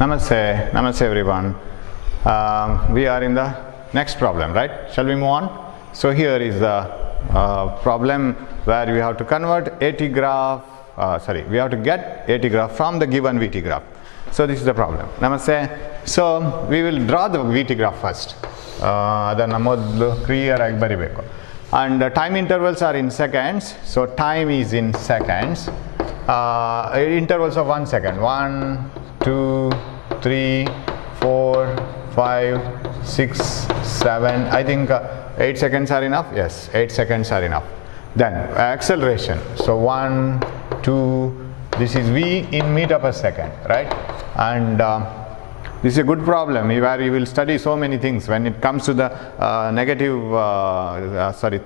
Namaste, namaste everyone. We are in the next problem, right? Shall we move on? So here is the problem where we have to convert AT graph, we have to get AT graph from the given VT graph. So this is the problem. Namaste. So we will draw the VT graph first. Adanna modlu clear agi baribeku. And the time intervals are in seconds. So time is in seconds. Intervals of 1 second. 1, 2, 3, 4, 5, 6, 7. I think 8 seconds are enough. Yes, 8 seconds are enough. Then acceleration. So 1, 2. This is v in meter per second, right? And this is a good problem where you will study so many things when it comes to the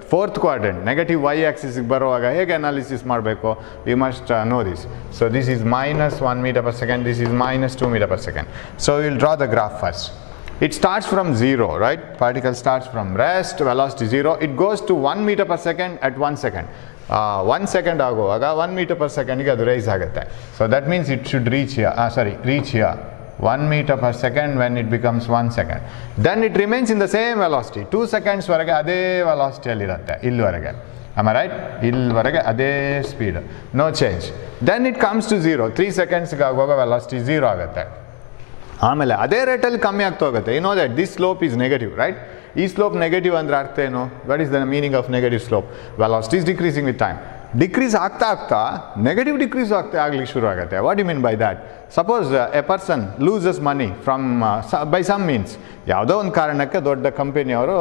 fourth quadrant, negative y-axis ಬರುವಾಗ ಹೇಗೆ analysis ಮಾಡಬೇಕು, you must know this. So this is minus 1 meter per second, this is minus 2 meter per second. So we will draw the graph first. It starts from 0, right? Particle starts from rest, velocity 0. It goes to 1 meter per second at 1 second. 1 second ಆಗುವಾಗ 1 meter per second ಗೆ ಅದು rice ಆಗುತ್ತೆ. So that means it should reach here, reach here. 1 meter per second when it becomes 1 second. Then it remains in the same velocity. 2 seconds ವರೆಗೆ ಅದೇ velocity ಅಲ್ಲಿ ಇರುತ್ತೆ ಇಲ್ಲಿವರೆಗೆ. Am I right? ಇಲ್ಲಿವರೆಗೆ ಅದೇ speed. No change. Then it comes to 0. 3 seconds ಗೆ ಆಗುವಾಗ velocity 0 ಆಗುತ್ತೆ. ಆಮೇಲೆ ಅದೇ ರೇಟಲ್ಲಿ ಕಮ್ಮಿ ಆಗ್ತಾ ಹೋಗುತ್ತೆ. You know that this slope is negative, right? ಈ ಸ್ಲೋಪ್ ನೆಗೆಟಿವ್ ಅಂದ್ರೆ ಅರ್ಥ ಏನು? What is the meaning of negative slope? Velocity is decreasing with time. Decrease ಆಗ್ತಾ ಆಗ್ತಾ ನೆಗೆಟಿವ್ ಡಿಕ್ರೀಸ್ ಆಗ್ಲಿಕ್ಕೆ ಶುರು ಆಗುತ್ತೆ. What you mean by that? Suppose a person loses money from by some means, ಯಾವುದೋ ಒಂದು ಕಾರಣಕ್ಕೆ ದೊಡ್ಡ ಕಂಪನಿಯವರು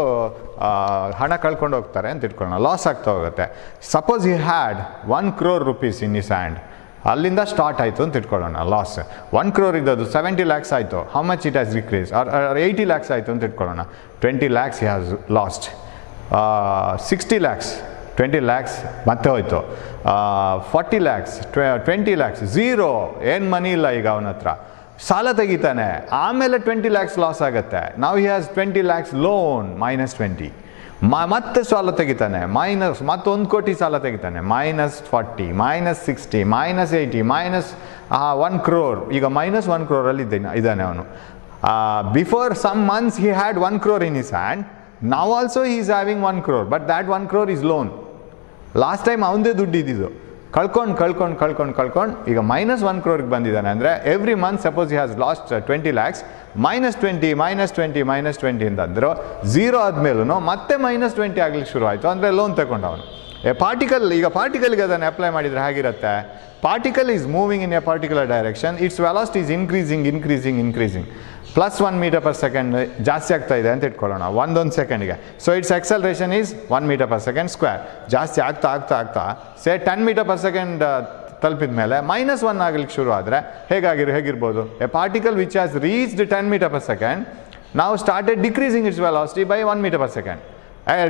ಹಣ ಕಳ್ಕೊಂಡು ಹೋಗ್ತಾರೆ ಅಂತ ಇಟ್ಕೊಳ್ಳೋಣ, ಲಾಸ್ ಆಗ್ತಾ ಹೋಗುತ್ತೆ. Suppose he had 1 crore rupees in his hand. ಅಲ್ಲಿಂದ ಸ್ಟಾರ್ಟ್ ಆಯಿತು ಅಂತ ಇಟ್ಕೊಳ್ಳೋಣ ಲಾಸ್. 1 crore ಇದ್ದದ್ದು 70 lakhs ಆಯಿತು. How much it has decrease? Or 80 lakhs ಆಯಿತು ಅಂತ ಇಟ್ಕೊಳ್ಳೋಣ. 20 lakhs he has lost. 60 lakhs 20 lakhs ಮತ್ತೆ ಹೋಯ್ತು. 40 lakhs 20 lakhs ಝೀರೋ, ಏನು ಮನಿ ಇಲ್ಲ ಈಗ ಅವನ ಹತ್ರ. ಸಾಲ ತೆಗಿತಾನೆ, ಆಮೇಲೆ 20 lakhs ಲಾಸ್ ಆಗುತ್ತೆ. ನಾವು he has 20 lakhs loan minus 20. ಮತ್ತೆ ಸಾಲ ತೆಗಿತಾನೆ, ಮೈನಸ್ ಮತ್ತೆ 1 ಕೋಟಿ ಸಾಲ ತೆಗಿತಾನೆ, minus 40, minus 60, minus 80, minus 1 crore. ಈಗ ಮೈನಸ್ 1 crore ಅಲ್ಲಿ ಇದ್ದಾನೆ ಅವನು. Before some months he had 1 crore in his hand. Now also he is having 1 crore, but that 1 crore is loan. Last time ಅವಂದೇ ದುಡ್ಡು ಇದ್ದಿದ್ದು, ಕಳ್ಕೊಂಡು ಈಗ ಮೈನಸ್ 1 crore ಬಂದಿದ್ದಾನೆ. ಅಂದರೆ every month suppose he has last 20 lakhs, minus 20 ಅಂತಂದ್ರು. Zero ಆದಮೇಲೂ ಮತ್ತೆ minus 20 ಆಗ್ಲಿಕ್ಕೆ ಶುರು ಆಯಿತು. ಅಂದರೆ ಲೋನ್ ತಗೊಂಡವನು. ಪಾರ್ಟಿಕಲ್ಗೆ ಅದನ್ನು ಅಪ್ಲೈ ಮಾಡಿದರೆ ಹೇಗಿರುತ್ತೆ? Particle is moving in A particular direction, it's velocity is increasing. Plus 1 meter per second ಜಾಸ್ತಿ ಆಗ್ತಾ ಇದೆ ಅಂತ ಇಟ್ಕೊಳ್ಳೋಣ ಒಂದೊಂದು ಸೆಕೆಂಡ್ಗೆ. So its acceleration is 1 meter per second square. ಜಾಸ್ತಿ ಆಗ್ತಾ ಸೇ 10 meter per second ತಲುಪಿದ ಮೇಲೆ ಮೈನಸ್ 1 ಆಗ್ಲಿಕ್ಕೆ ಶುರು ಆದರೆ ಹೇಗಿರ್ಬೋದು? A particle which has reached 10 meter per second ನಾವು started decreasing its velocity by 1 meter per second.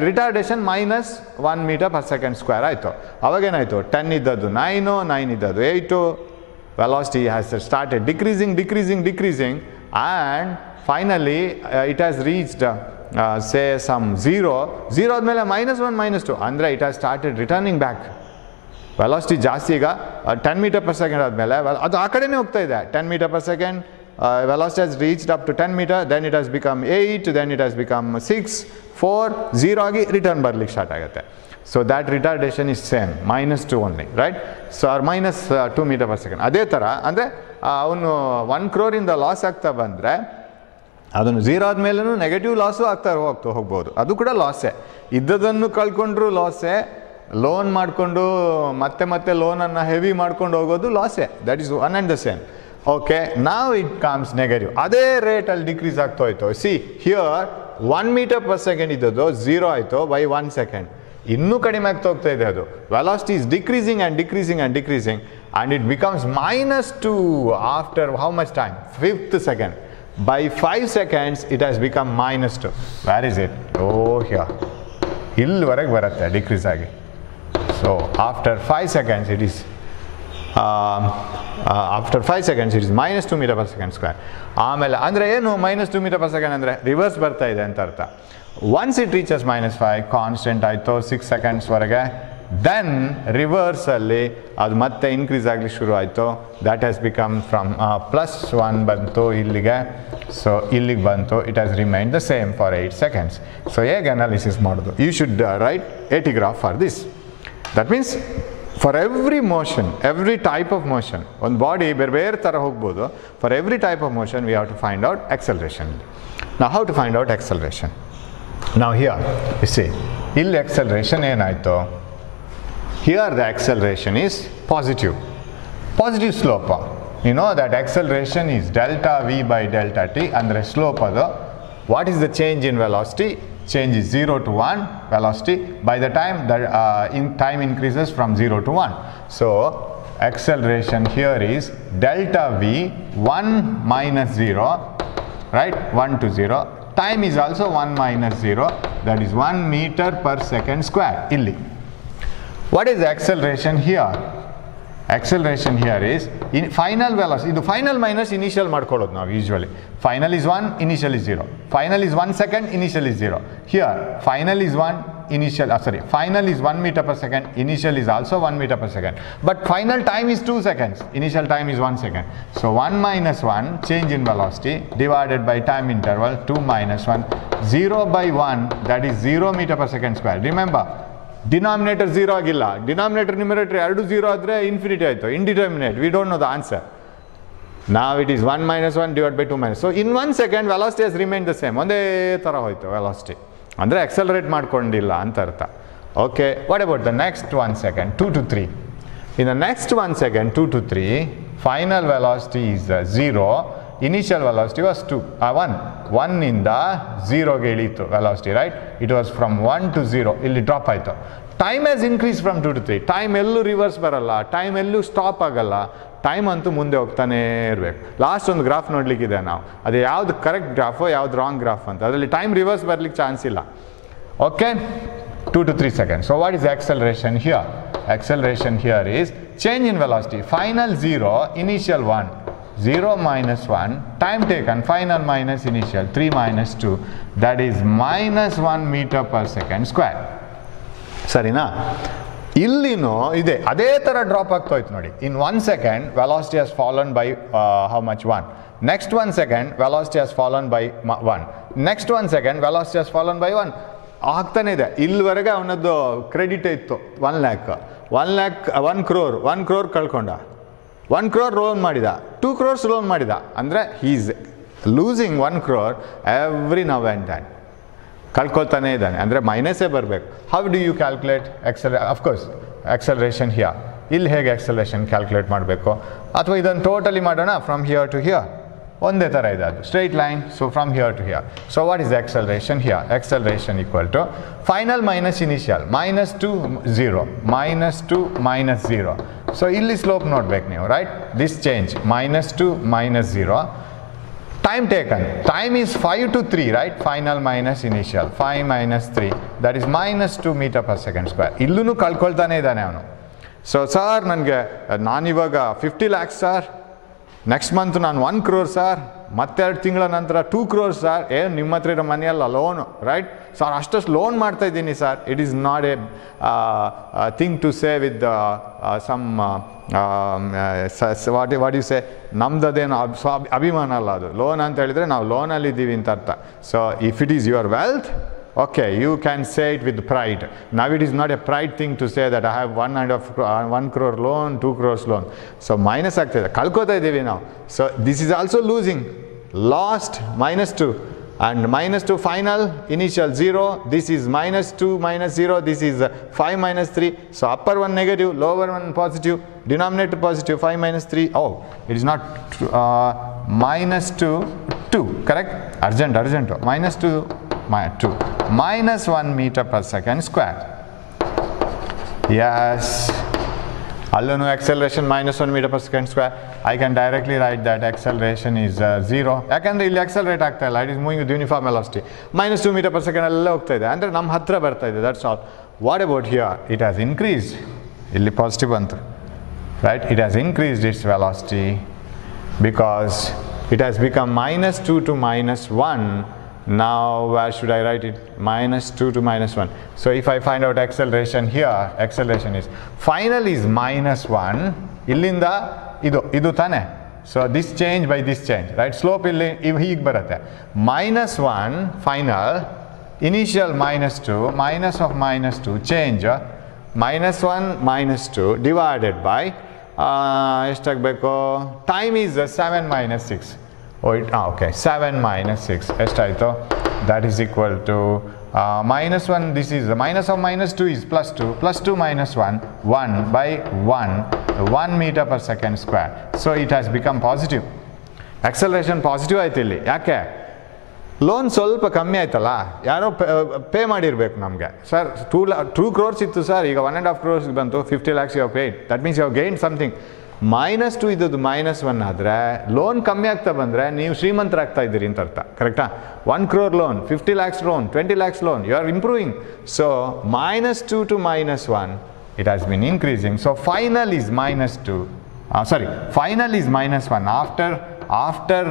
Retardation minus 1 meter per second square ಆಯಿತು. ಅವಾಗೇನಾಯಿತು? 10 ಇದ್ದದ್ದು 9 ಇದ್ದದ್ದು 8. Velocity has started decreasing and finally it has reached say some 0 ಆದಮೇಲೆ -1 -2 ಅಂದರೆ it has started returning back. Velocity ಜಾಸ್ತಿ ಈಗ 10 meter per second ಆದಮೇಲೆ ಅದು ಆ ಕಡೆನೇ ಹೋಗ್ತಾ ಇದೆ. 10 meter per second velocity has reached up to 10 meter, then it has become 8, then it has become 6, 4, 0 ಆಗಿ ರಿಟರ್ನ್ ಬರ್ಲಿಕ್ಕೆ ಸ್ಟಾರ್ಟ್ ಆಗುತ್ತೆ. So that retardation is same, -2 only, right? So or minus 2 meter per second. ಅದೇ ಥರ ಅಂದರೆ ಅವನು 1 crore ಇಂದ loss ಆಗ್ತಾ ಬಂದರೆ ಅದನ್ನು 0 ಆದಮೇಲೂ ನೆಗೆಟಿವ್ ಲಾಸು ಆಗ್ತಾ ಹೋಗ್ಬೋದು. ಅದು ಕೂಡ ಲಾಸೇ. ಇದ್ದದನ್ನು ಕಳ್ಕೊಂಡ್ರು ಲಾಸೇ, ಲೋನ್ ಮಾಡಿಕೊಂಡು ಮತ್ತೆ ಲೋನನ್ನು ಹೆವಿ ಮಾಡ್ಕೊಂಡು ಹೋಗೋದು ಲಾಸೇ. That is one and the same. Okay, ನಾವ್ ಇಟ್ ಕಮ್ಸ್ ನೆಗೆಟಿವ್. ಅದೇ ರೇಟಲ್ಲಿ ಡಿಕ್ರೀಸ್ ಆಗ್ತಾ ಹೋಯ್ತು. See here 1 meter per second ಇದ್ದದ್ದು 0 ಆಯಿತು ಬೈ 1 second. ಇನ್ನೂ ಕಡಿಮೆ ಆಗ್ತಾ ಹೋಗ್ತಾ ಇದೆ ಅದು. Velocity is decreasing and it becomes -2 after how much time? 5th second. By 5 seconds it has become -2. Where is it? Oh, here. ಇಲ್ಲಿವರೆಗೆ ಬರುತ್ತೆ ಡಿಕ್ರೀಸ್ ಆಗಿ. So after 5 seconds it is -2 meter per second square. ಆಮೇಲೆ ಅಂದರೆ ಏನು -2 meter per second ಅಂದರೆ reverse ಬರ್ತಾ ಇದೆ ಅಂತ ಅರ್ಥ. Once it reaches -5, ಕಾನ್ಸ್ಟೆಂಟ್ ಆಯಿತು 6 seconds ವರೆಗೆ. ದೆನ್ ರಿವರ್ಸಲ್ಲಿ ಅದು ಮತ್ತೆ ಇನ್ಕ್ರೀಸ್ ಆಗಲಿಕ್ಕೆ ಶುರು ಆಯಿತು. ದ್ಯಾಟ್ ಹ್ಯಾಸ್ ಬಿಕಮ್ ಫ್ರಮ್ +1 ಬಂತು ಇಲ್ಲಿಗೆ, ಸೊ ಇಲ್ಲಿಗೆ ಬಂತು. It has remain the same for 8 seconds. So ಹೇಗೆ ಅನಾಲಿಸಿಸ್ ಮಾಡೋದು? You should write AT graph for this. That means for every motion, every type of motion, ಒಂದು ಬಾಡಿ ಬೇರೆ ಬೇರೆ ಥರ ಹೋಗ್ಬೋದು. For every type of motion we have to find out acceleration. Now how to find out acceleration? Now here you see, ಇಲ್ಲಿ acceleration ಏನಾಯಿತು? Here the acceleration is positive slope. You know that acceleration is delta v by delta t, ಅಂದರೆ slope ಅದು. What is the change in velocity? Change is 0 to 1 velocity by the time that time increases from 0 to 1. So acceleration here is delta v 1 minus 0, right? 1 to 0. Time is also 1 minus 0, that is 1 meter per second square. Illi. What is the acceleration here? Acceleration here is in final velocity. Idu final minus initial ಮಾಡ್ಕೊಳ್ಳೋದು ನಾವು usually. Final is 1, initial is 0. Final is 1 second, initial is 0. Here final is 1, initial final is 1 meter per second, initial is also 1 meter per second. But final time is 2 seconds, initial time is 1 second. So 1 minus 1 change in velocity divided by time interval 2 minus 1, 0 by 1, that is 0 meter per second square. Remember, denominator 0 ಆಗಿಲ್ಲ, denominator numerator 2 0 ಆದರೆ infinity ಆಯಿತು, indeterminate, we don't know the answer. Now it is 1 minus 1 divided by 2 minus. So in 1 second velocity has remained the same. ಒಂದೇ ಥರ ಹೋಯ್ತು velocity. ಅಂದರೆ accelerate ಮಾಡ್ಕೊಂಡಿಲ್ಲ ಅಂತ ಅರ್ಥ. Okay, what about the next 1 second? 2 to 3. In the next 1 second, 2 to 3, final velocity is 0. Initial velocity was 1. 1 ಇಂದ 0ಗೆ ಇಳೀತು velocity, right? It was from 1 to 0. ಇಲ್ಲಿ ಡ್ರಾಪ್ ಆಯಿತು. Time has increase from 2 to 3. Time ಎಲ್ಲೂ reverse ಬರಲ್ಲ, time ಎಲ್ಲೂ stop ಆಗಲ್ಲ, time ಅಂತೂ ಮುಂದೆ ಹೋಗ್ತಾನೇ ಇರಬೇಕು. ಲಾಸ್ಟ್ ಒಂದು ಗ್ರಾಫ್ ನೋಡಲಿಕ್ಕಿದೆ ನಾವು, ಅದು ಯಾವ್ದು ಕರೆಕ್ಟ್ ಗ್ರಾಫು ಯಾವ್ದು ರಾಂಗ್ ಗ್ರಾಫ್ ಅಂತ. ಅದರಲ್ಲಿ ಟೈಮ್ ರಿವರ್ಸ್ ಬರಲಿಕ್ಕೆ ಚಾನ್ಸ್ ಇಲ್ಲ. Okay, 2 to 3 seconds. So what is acceleration here? Acceleration here is change in velocity. Final 0, initial 1. 0 minus 1, time taken, final minus initial, 3 minus 2, that is minus 1 meter per second square. ಸರಿನಾ? ಇಲ್ಲಿನೂ ಇದೆ ಅದೇ ಥರ drop ಆಗ್ತಾ ಹೋಯ್ತು ನೋಡಿ. ಇನ್ 1 second velocity has fallen by how much? 1. Next 1 second velocity has fallen by 1. Next 1 second velocity has fallen by 1. ಆಗ್ತಾನೆ ಇದೆ. ಇಲ್ಲಿವರೆಗೆ ಅವನದ್ದು ಕ್ರೆಡಿಟ್ ಇತ್ತು 1 lakh, 1 crore ಕಳ್ಕೊಂಡ, 1 crore ಲೋನ್ ಮಾಡಿದ, 2 crores ಲೋನ್ ಮಾಡಿದ. ಅಂದರೆ is losing 1 crore every now and then. ಕಳ್ಕೊಳ್ತಾನೆ ಇದ್ದಾನೆ, ಅಂದರೆ ಮೈನಸ್ಸೇ ಬರಬೇಕು. How do you calculate of course acceleration here? ಇಲ್ಲಿ ಹೇಗೆ acceleration ಕ್ಯಾಲ್ಕುಲೇಟ್ ಮಾಡಬೇಕು? ಅಥವಾ ಇದನ್ನು ಟೋಟಲಿ ಮಾಡೋಣ, ಫ್ರಮ್ ಹಿಯರ್ ಟು ಹಿಯರ್ ಒಂದೇ ಥರ ಇದೆ, ಅದು straight line. So from here to here. So what is acceleration here? acceleration equal to final minus initial, -2 0, -2 -0. So ಇಲ್ಲಿ ಸ್ಲೋಪ್ ನೋಡ್ಬೇಕು ನೀವು, right? This change -2 -0. Time taken, time is 5 to 3, right? Final minus initial, 5 minus 3, that is -2 meter per second square. ಇಲ್ಲೂ ಕಳ್ಕೊಳ್ತಾನೆ ಇದ್ದಾನೆ ಅವನು. So sir ನನಗೆ ನಾನಿವಾಗ 50 lakhs sir, next month ನಾನು 1 crore sir, ಮತ್ತೆರಡು ತಿಂಗಳ ನಂತರ 2 crores ಸರ್. ಏನು ನಿಮ್ಮ ಹತ್ರ ಇರೋ ಮನೆಯಲ್ಲ ಲೋನು, ರೈಟ್? ಸರ್ ಅಷ್ಟಷ್ಟು ಲೋನ್ ಮಾಡ್ತಾ ಇದ್ದೀನಿ sir. It is not a thing to say with some what you say, ನಮ್ದದೇನು ಅಭಿಮಾನ ಅಲ್ಲ ಅದು. ಲೋನ್ ಅಂತ ಹೇಳಿದರೆ ನಾವು ಲೋನಲ್ಲಿ ಇದ್ದೀವಿ ಅಂತ ಅರ್ಥ. So if it is your wealth, okay, you can say it with pride. Now it is not a pride thing to say that I have 1 crore loan, 2 crores loan. So minus ಆಗ್ತಿದೆ, ಕಳ್ಕೊತಾ ಇದ್ದೀವಿ ನಾವು. So this is also losing, lost -2, and -2 final, initial 0, this is -2 -0, this is 5 minus 3. So upper one negative, lower one positive, denominator positive, 5 minus 3. Oh, it is not -2, 2, correct? Urgent, -2 minus 1 meter per second square. Yes, allonu acceleration -1 meter per second square. I can directly write that acceleration is 0. ಯಾಕಂದರೆ ಇಲ್ಲಿ accelerate ಆಗ್ತಾ ಇಲ್ಲ, it is moving with uniform velocity. -2 meter per second ಅಲ್ಲೇ ಹೋಗ್ತಾ ಇದೆ, ಅಂದರೆ ನಮ್ಮ ಹತ್ರ ಬರ್ತಾ ಇದೆ, that's all. What about here? It has increased. ಇಲ್ಲಿ ಪಾಸಿಟಿವ್ ಬಂತು, right? It has increased its velocity because it has become -2 to -1. Now where should I write it? Minus 2 to minus 1. So if I find out acceleration here, acceleration is, final is minus 1, illinda idu tane. So this change by this change, right? Slope illi hige barutte. Minus 1 final, initial minus 2, minus of minus 2, change minus 1 minus 2 divided by time is 7 minus 6. Okay, 7 minus 6. That is equal to minus 1. This is the minus of minus 2 is plus 2. Plus 2 minus 1. 1 by 1 meter per second square. So it has become positive. Acceleration positive ಆಯ್ತು ಇಲ್ಲಿ. ಯಾಕೆ? Loan ಸ್ವಲ್ಪ ಕಮ್ಮಿ ಆಯ್ತಲ್ಲ, ಯಾರೋ pay ಮಾಡಿರಬೇಕು ನಮಗೆ. Sir 2 crores ಇತ್ತು ಸರ್, ಈಗ 1.5 crores ಬಂತು, 50 lakhs you have paid. That means you have gained something. minus 2 ಇದ್ದದ್ದು minus 1 ಆದರೆ ಲೋನ್ ಕಮ್ಮಿ ಆಗ್ತಾ ಬಂದರೆ ನೀವು ಶ್ರೀಮಂತರಾಗ್ತಾ ಇದ್ದೀರಿ ಅಂತ ಅರ್ಥ. ಕರೆಕ್ಟಾ? 1 crore loan, 50 lakhs loan, 20 lakhs loan, you are improving. So minus 2 to minus 1, it has been increasing. So final is minus 2. Final is minus 1 after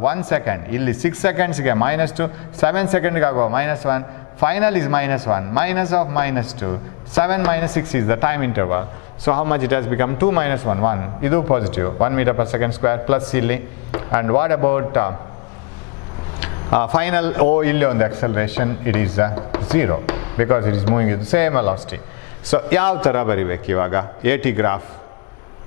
1 second. ಇಲ್ಲಿ 6 seconds ಗೆ minus 2, 7 seconds ಗೆ ಆಗುವ minus 1. Final is minus 1, minus of minus 2, 7 minus 6 is the time interval. So how much it has become? 2 minus 1, 1. Idu positive, 1 meter per second square plus illi. And what about final illi on the acceleration? It is 0 because it is moving with the same velocity. So yav tara baribek ivaga AT graph.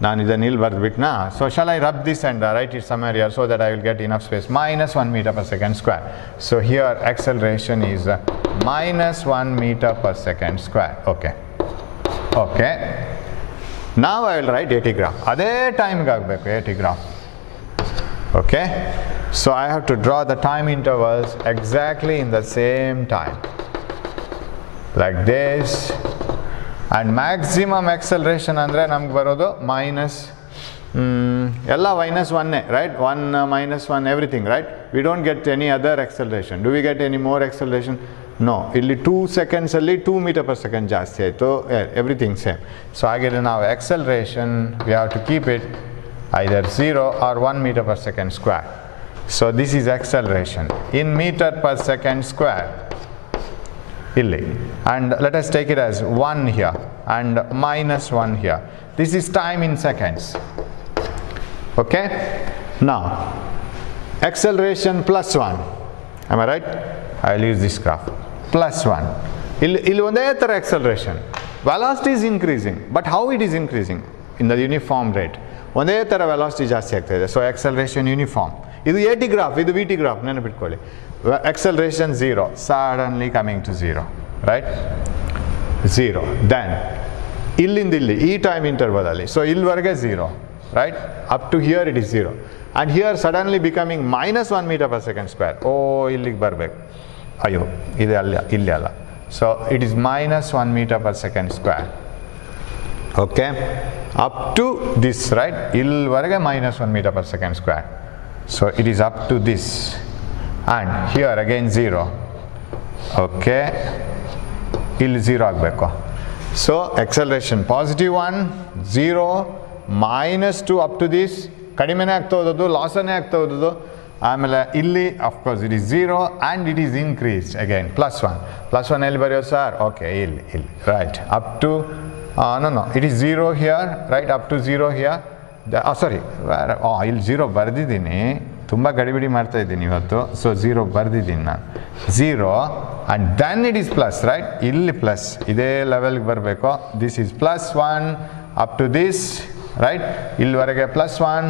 Naan idannu illi bardbittna. So shall I rub this and write it somewhere here so that I will get enough space? Minus 1 meter per second square. So here acceleration is minus 1 meter per second square. Okay. Now I will write AT graph. Ade time ga agbeku AT graph. Okay. So I have to draw the time intervals exactly in the same time. Like this. And maximum acceleration andre namge barodu minus ella minus 1 right? 1 minus 1 everything, right? We don't get any other acceleration. Do we get any more acceleration? No. Illi 2 seconds alli 2 meter per second ಜಾಸ್ತಿ ಆಯಿತು. Everything same. So ಹಾಗೆ ನಾವು acceleration we have to keep it either 0 or 1 meter per second square. So this is acceleration in meter per second square. Illi. And let us take it as 1 here and minus 1 here. This is time in seconds. Okay. Now acceleration plus 1. Am I right? I will use this graph. Plus 1. Illi onde tara acceleration. Velocity is increasing. But how it is increasing? In the uniform rate. Onde tara velocity ಜಾಸ್ತಿ ಆಗ್ತಾ ಇದೆ. So acceleration uniform. ಇದು AT graph, ಇದು VT graph ನೆನಪಿಟ್ಕೊಳ್ಳಿ. Acceleration 0, suddenly coming to 0, right? 0. Then illinda illi ಈ time interval ಅಲ್ಲಿ. So ಇಲ್ಲಿವರೆಗೆ 0, right? Up to here it is 0. And here suddenly becoming minus 1 meter per second square. ಇಲ್ಲಿಗೆ ಬರಬೇಕು. ಅಯ್ಯೋ ಇದೆ ಇಲ್ಲಿ ಅಲ್ಲ. So it is minus 1 meter per second square. Okay. Up to this, right? ಇಲ್ಲಿವರೆಗೆ minus 1 meter per second square. So it is up to this. And here again 0. Okay. ಇಲ್ಲಿ 0 ಆಗಬೇಕು. So acceleration positive 1, 0, minus 2 up to this. ಕಡಿಮೆನೇ ಆಗ್ತಾ ಹೋದದ್ದು, ಲಾಸನ್ನೇ ಆಗ್ತಾ ಹೋದದ್ದು. ಆಮೇಲೆ ಇಲ್ಲಿ of course it is 0 and it is increased again plus 1. Plus 1 ಎಲ್ಲಿ ಬರೆಯೋದು ಸರ್? Okay, ಇಲ್ಲಿ right up to no it is 0 here, right? Up to 0 here. Sorry, ಇಲ್ಲಿ 0 ಬರೆದಿದ್ದೀನಿ, ತುಂಬ ಗಡಿಬಿಡಿ ಮಾಡ್ತಾ ಇದ್ದೀನಿ ಇವತ್ತು. ಸೊ 0 ಬರೆದಿದ್ದೀನಿ ನಾನು, 0 and then it is plus, right? ಇಲ್ಲಿ ಪ್ಲಸ್ ಇದೇ ಲೆವೆಲ್ಗೆ ಬರಬೇಕು. This is plus 1 up to this, right? ಇಲ್ಲಿವರೆಗೆ plus 1,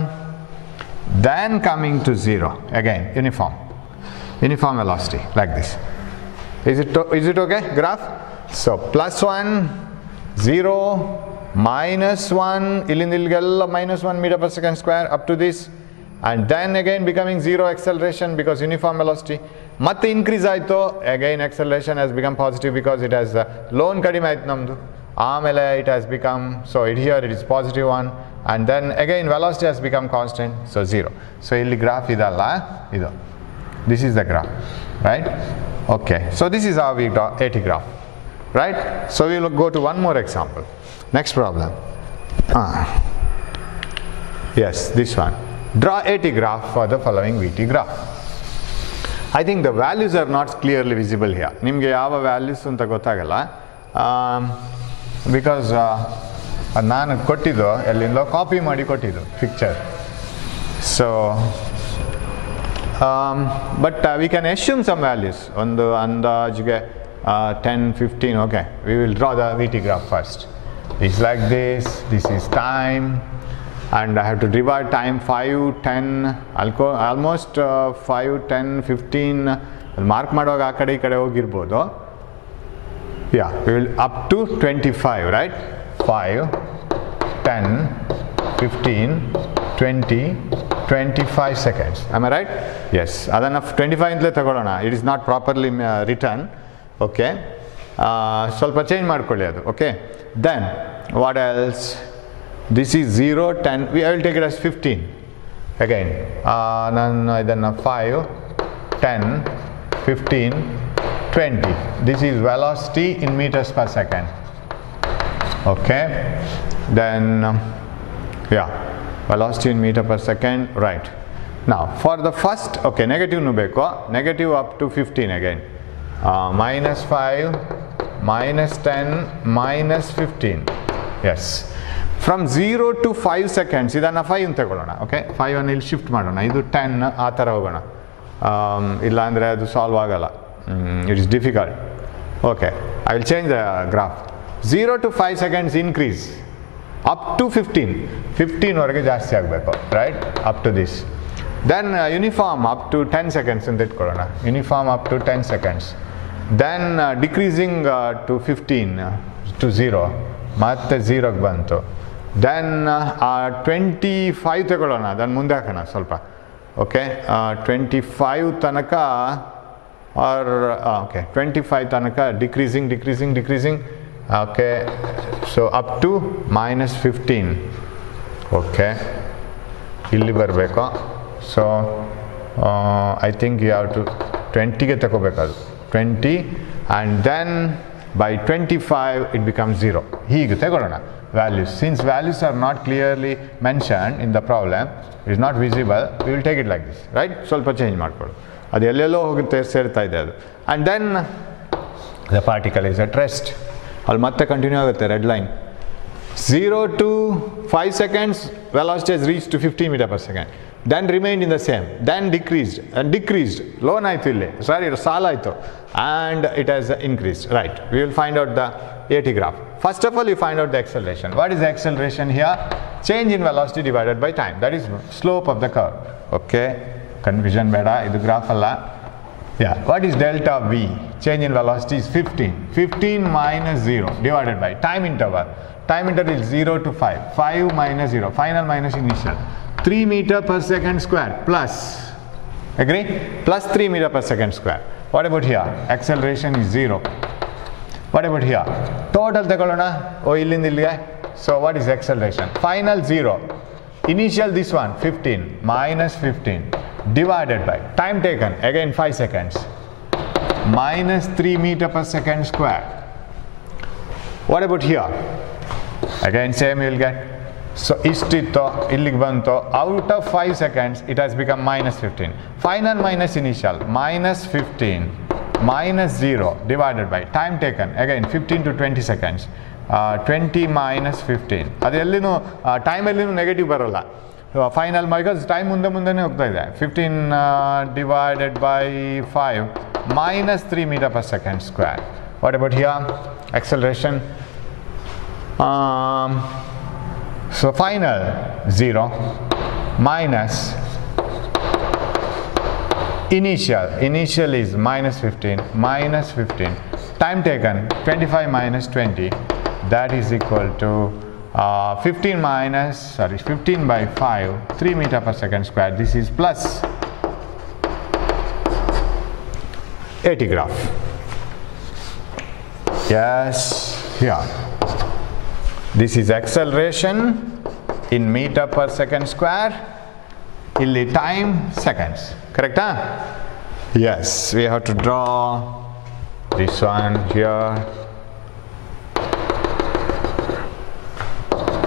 then coming to 0 again, uniform velocity like this. Is it okay graph? So plus 1, 0, minus 1, ಇಲ್ಲಿಂದ ಇಲ್ಲಿಗೆಲ್ಲ minus 1 meter per second square up to this, and then again becoming 0 acceleration because uniform velocity. ಮತ್ತೆ increase ಆಯಿತು, again acceleration has become positive because it has loan ಕಡಿಮೆ ಆಯ್ತು ನಮ್ಮದು. ಆಮೇಲೆ it has become, so here it is positive 1, and then again velocity has become constant, so 0. So ಇಲ್ಲಿ graph ಇದಲ್ಲ, ಇದು. This is the graph, right? Okay, so this is how we got AT graph, right? So we will go to one more example. Next problem. Yes, this one. Draw AT graph for the following VT graph. I think the values are not clearly visible here. ನಿಮಗೆ ಯಾವ values ಅಂತ ಗೊತ್ತಾಗಲ್ಲ because ನಾನು ಕೊಟ್ಟಿದ್ದು ಎಲ್ಲಿಂದೋ copy ಮಾಡಿ ಕೊಟ್ಟಿದ್ದು picture. So but we can assume some values. ಒಂದು ಅಂದಾಜಿಗೆ 10, 15. Okay, we will draw the VT graph first. It's like this. This is time, and I have to divide time 5, 10, almost 5, 10, 15. Mark ಮಾಡುವಾಗ ಆ ಕಡೆ ಈ ಕಡೆ ಹೋಗಿರ್ಬೋದು. Yeah, we will up to 25, right? 5, 10, 15, 20, 25 seconds. Am I right? Yes. Adana 25 intle tagolona. It is not properly written. Okay. ಸ್ವಲ್ಪ change ಮಾಡ್ಕೊಳ್ಳಿ ಅದು. Okay. Then what else? This is 0, 10. I will take it as 15. Again. ನಾನು ಇದನ್ನ 5, 10, 15, 20. This is velocity in meters per second. Okay. Then yeah. Velocity in meter per second, right. Now for the first, okay, negative nu beko, negative up to 15 again. Minus 5, minus 10, minus 15. Yes. From 0 to 5 seconds, idanna 5 anta tagolona. Okay, 5 annu illi shift madona. Idu 10 aa tara hogona. Illa andre adu solve agala. It is difficult. Okay, I will change the graph. 0 to 5 seconds increase. Up to 15 ವರೆಗೆ ಜಾಸ್ತಿ ಆಗಬೇಕು, right? Up to this. Then uniform up to 10 seconds ಅಂತ ಇಟ್ಕೊಳ್ಳೋಣ. Uniform up to 10 seconds. Then decreasing to 15 to 0, ಮತ್ತೆ 0ಗೆ ಬಂತು. Then 25 ತಗೊಳ್ಳೋಣ, ಅದನ್ನು ಮುಂದೆ ಹಾಕೋಣ ಸ್ವಲ್ಪ. ಓಕೆ, 25 ತನಕ ಆರ್ ಓಕೆ 25 ತನಕ decreasing. Okay, so up to minus 15. Okay, illi barbeko. So I think you have to 20 ge takobekadu, 20, and then by 25 it becomes 0. Hige tagolona values. Since values are not clearly mentioned in the problem, it is not visible, we will take it like this, right? Solpa change ಮಾಡ್ಕೊಳ್ಳಿ, ಅದು ಎಲ್ಲೆಲ್ಲೋ ಹೋಗುತ್ತೆ ಸೇರ್ತಾ ಇದೆ ಅದು. And then the particle is at rest. ಅಲ್ಲಿ ಮತ್ತೆ continue ಆಗುತ್ತೆ red line. 0 to 5 seconds velocity has reached to 15 meter per second. Then remained in the same. Then decreased. Loan ಆಯಿತು ಇಲ್ಲಿ, ಸಾರಿ ಸಾಲ ಆಯಿತು, and it has increased. Right. We will find out the AT graph. First of all, you find out the acceleration. What is the acceleration here? Change in velocity divided by time. That is slope of the curve. Okay. Confusion ಬೇಡ, ಇದು graph ಅಲ್ಲ. Yeah, what is delta V? Change in velocity is 15. 15 minus 0 divided by time interval. Time interval is 0 to 5. 5 minus 0. Final minus initial. 3 meter per second square plus. Agree? Plus 3 meter per second square. What about here? Acceleration is 0. What about here? Total ತಗೊಳ್ಳೋಣ. ಇಲ್ಲಿಂದ ಇಲ್ಲಿಗೆ. So what is acceleration? Final 0. Initial this one 15 minus 15. Divided by time taken, again 5 seconds, minus 3 meter per second square. What about here? Again same you will get. So istitto illige bantu, out of 5 seconds it has become minus 15. Final minus initial, minus 15 minus 0 divided by time taken, again 15 to 20 seconds, 20 minus 15. ಅದು ಎಲ್ಲಿನೂ time ಎಲ್ಲಿನೂ negative ಬರೋಲ್ಲ. Final because time ಮುಂದೆನೇ ಹೋಗ್ತಾ ಇದೆ. 15 divided by 5 minus 3 meter per second square. What about here? Acceleration. So final 0 minus initial is minus 15. Time taken 25 minus 20, that is equal to 15 by 5, 3 meter per second square. This is plus AT graph. Yes, here. This is acceleration in meter per second square. Illi time seconds. Correct? Huh? Yes, we have to draw this one here.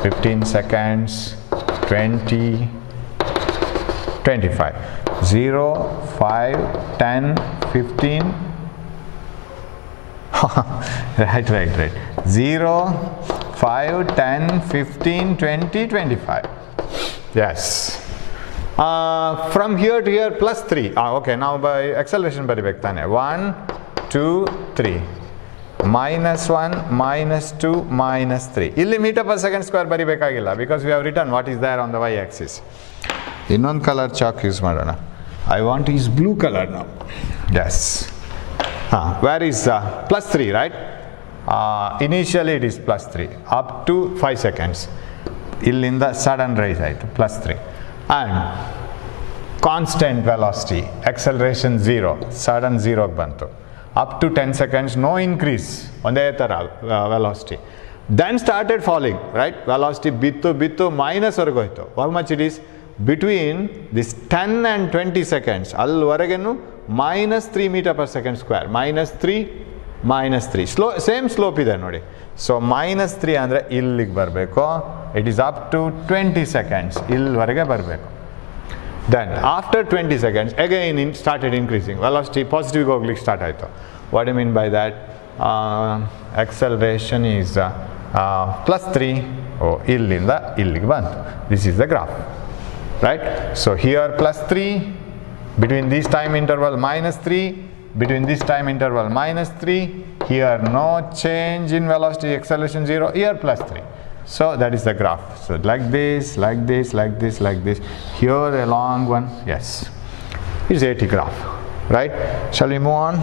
15 seconds, 20, 25. 0, 5, 10, 15. right. 0, 5, 10, 15, 20, 25. Yes. From here to here plus 3. Okay, now by acceleration baribek tane. 1, 2, 3. Minus 1, minus 2, minus 3. Illi meter per second square baribekagilla because we have written what is there on the y-axis. Innond color chalk use madana. I want to use blue color now. Yes. Where is plus 3, right? Initially it is plus 3 up to 5 seconds. Illinda sudden rise to plus 3. And constant velocity, acceleration 0, sudden 0 bantu. Up to 10 seconds, no increase on the velocity. Then started falling, right? Velocity bittu minus vargoito. How much it is? Between this 10 and 20 seconds, allvaragenu minus 3 meter per second square. Minus 3, minus 3. Same slope ide nodi. So minus 3 andre illige barbeko. It is up to 20 seconds. Illvarage barbeko. Then after 20 seconds, again it started increasing. Velocity positive goglik start aito. What do you mean by that? Acceleration is plus 3. Oh, illinda illige bantu. This is the graph. Right? So here plus 3, between this time interval minus 3, between this time interval minus 3, here no change in velocity, acceleration 0, here plus 3. So that is the graph. So like this, like this, like this, like this. Here a long one, yes. It's AT graph, right? Shall we move on?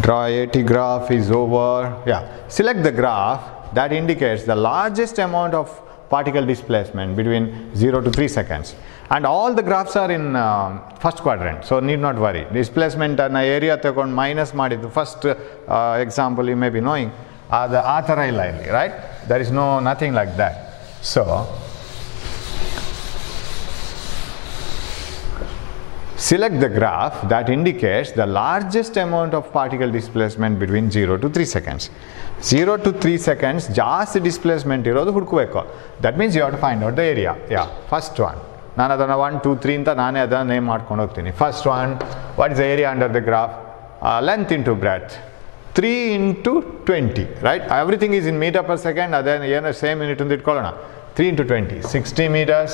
Draw AT graph is over. Yeah. Select the graph that indicates the largest amount of particle displacement between 0 to 3 seconds. And all the graphs are in first quadrant, so need not worry. Displacement and area tekond minus madidu first example you may be knowing the athara illa illi, right? There is nothing like that. So select the graph that indicates the largest amount of particle displacement between 0 to 3 seconds. 0 to 3 seconds, ಜಾಸ್ತಿ displacement ಇರೋದು ಹುಡುಕಬೇಕು. That means you have to find out the area. Yeah, first one. ನಾನು ಅದನ್ನು 1, 2, 3 ಅಂತ ನಾನೇ ಅದನ್ನು name ಮಾಡ್ಕೊಂಡು ಹೋಗ್ತೀನಿ. First one, what is the area under the graph? Length into breadth. 3 into 20, right? Everything is in meter per second, then ಏನು same unit ಅಂತ ಇಟ್ಕೊಳ್ಳೋಣ. 3 into 20, 60 meters.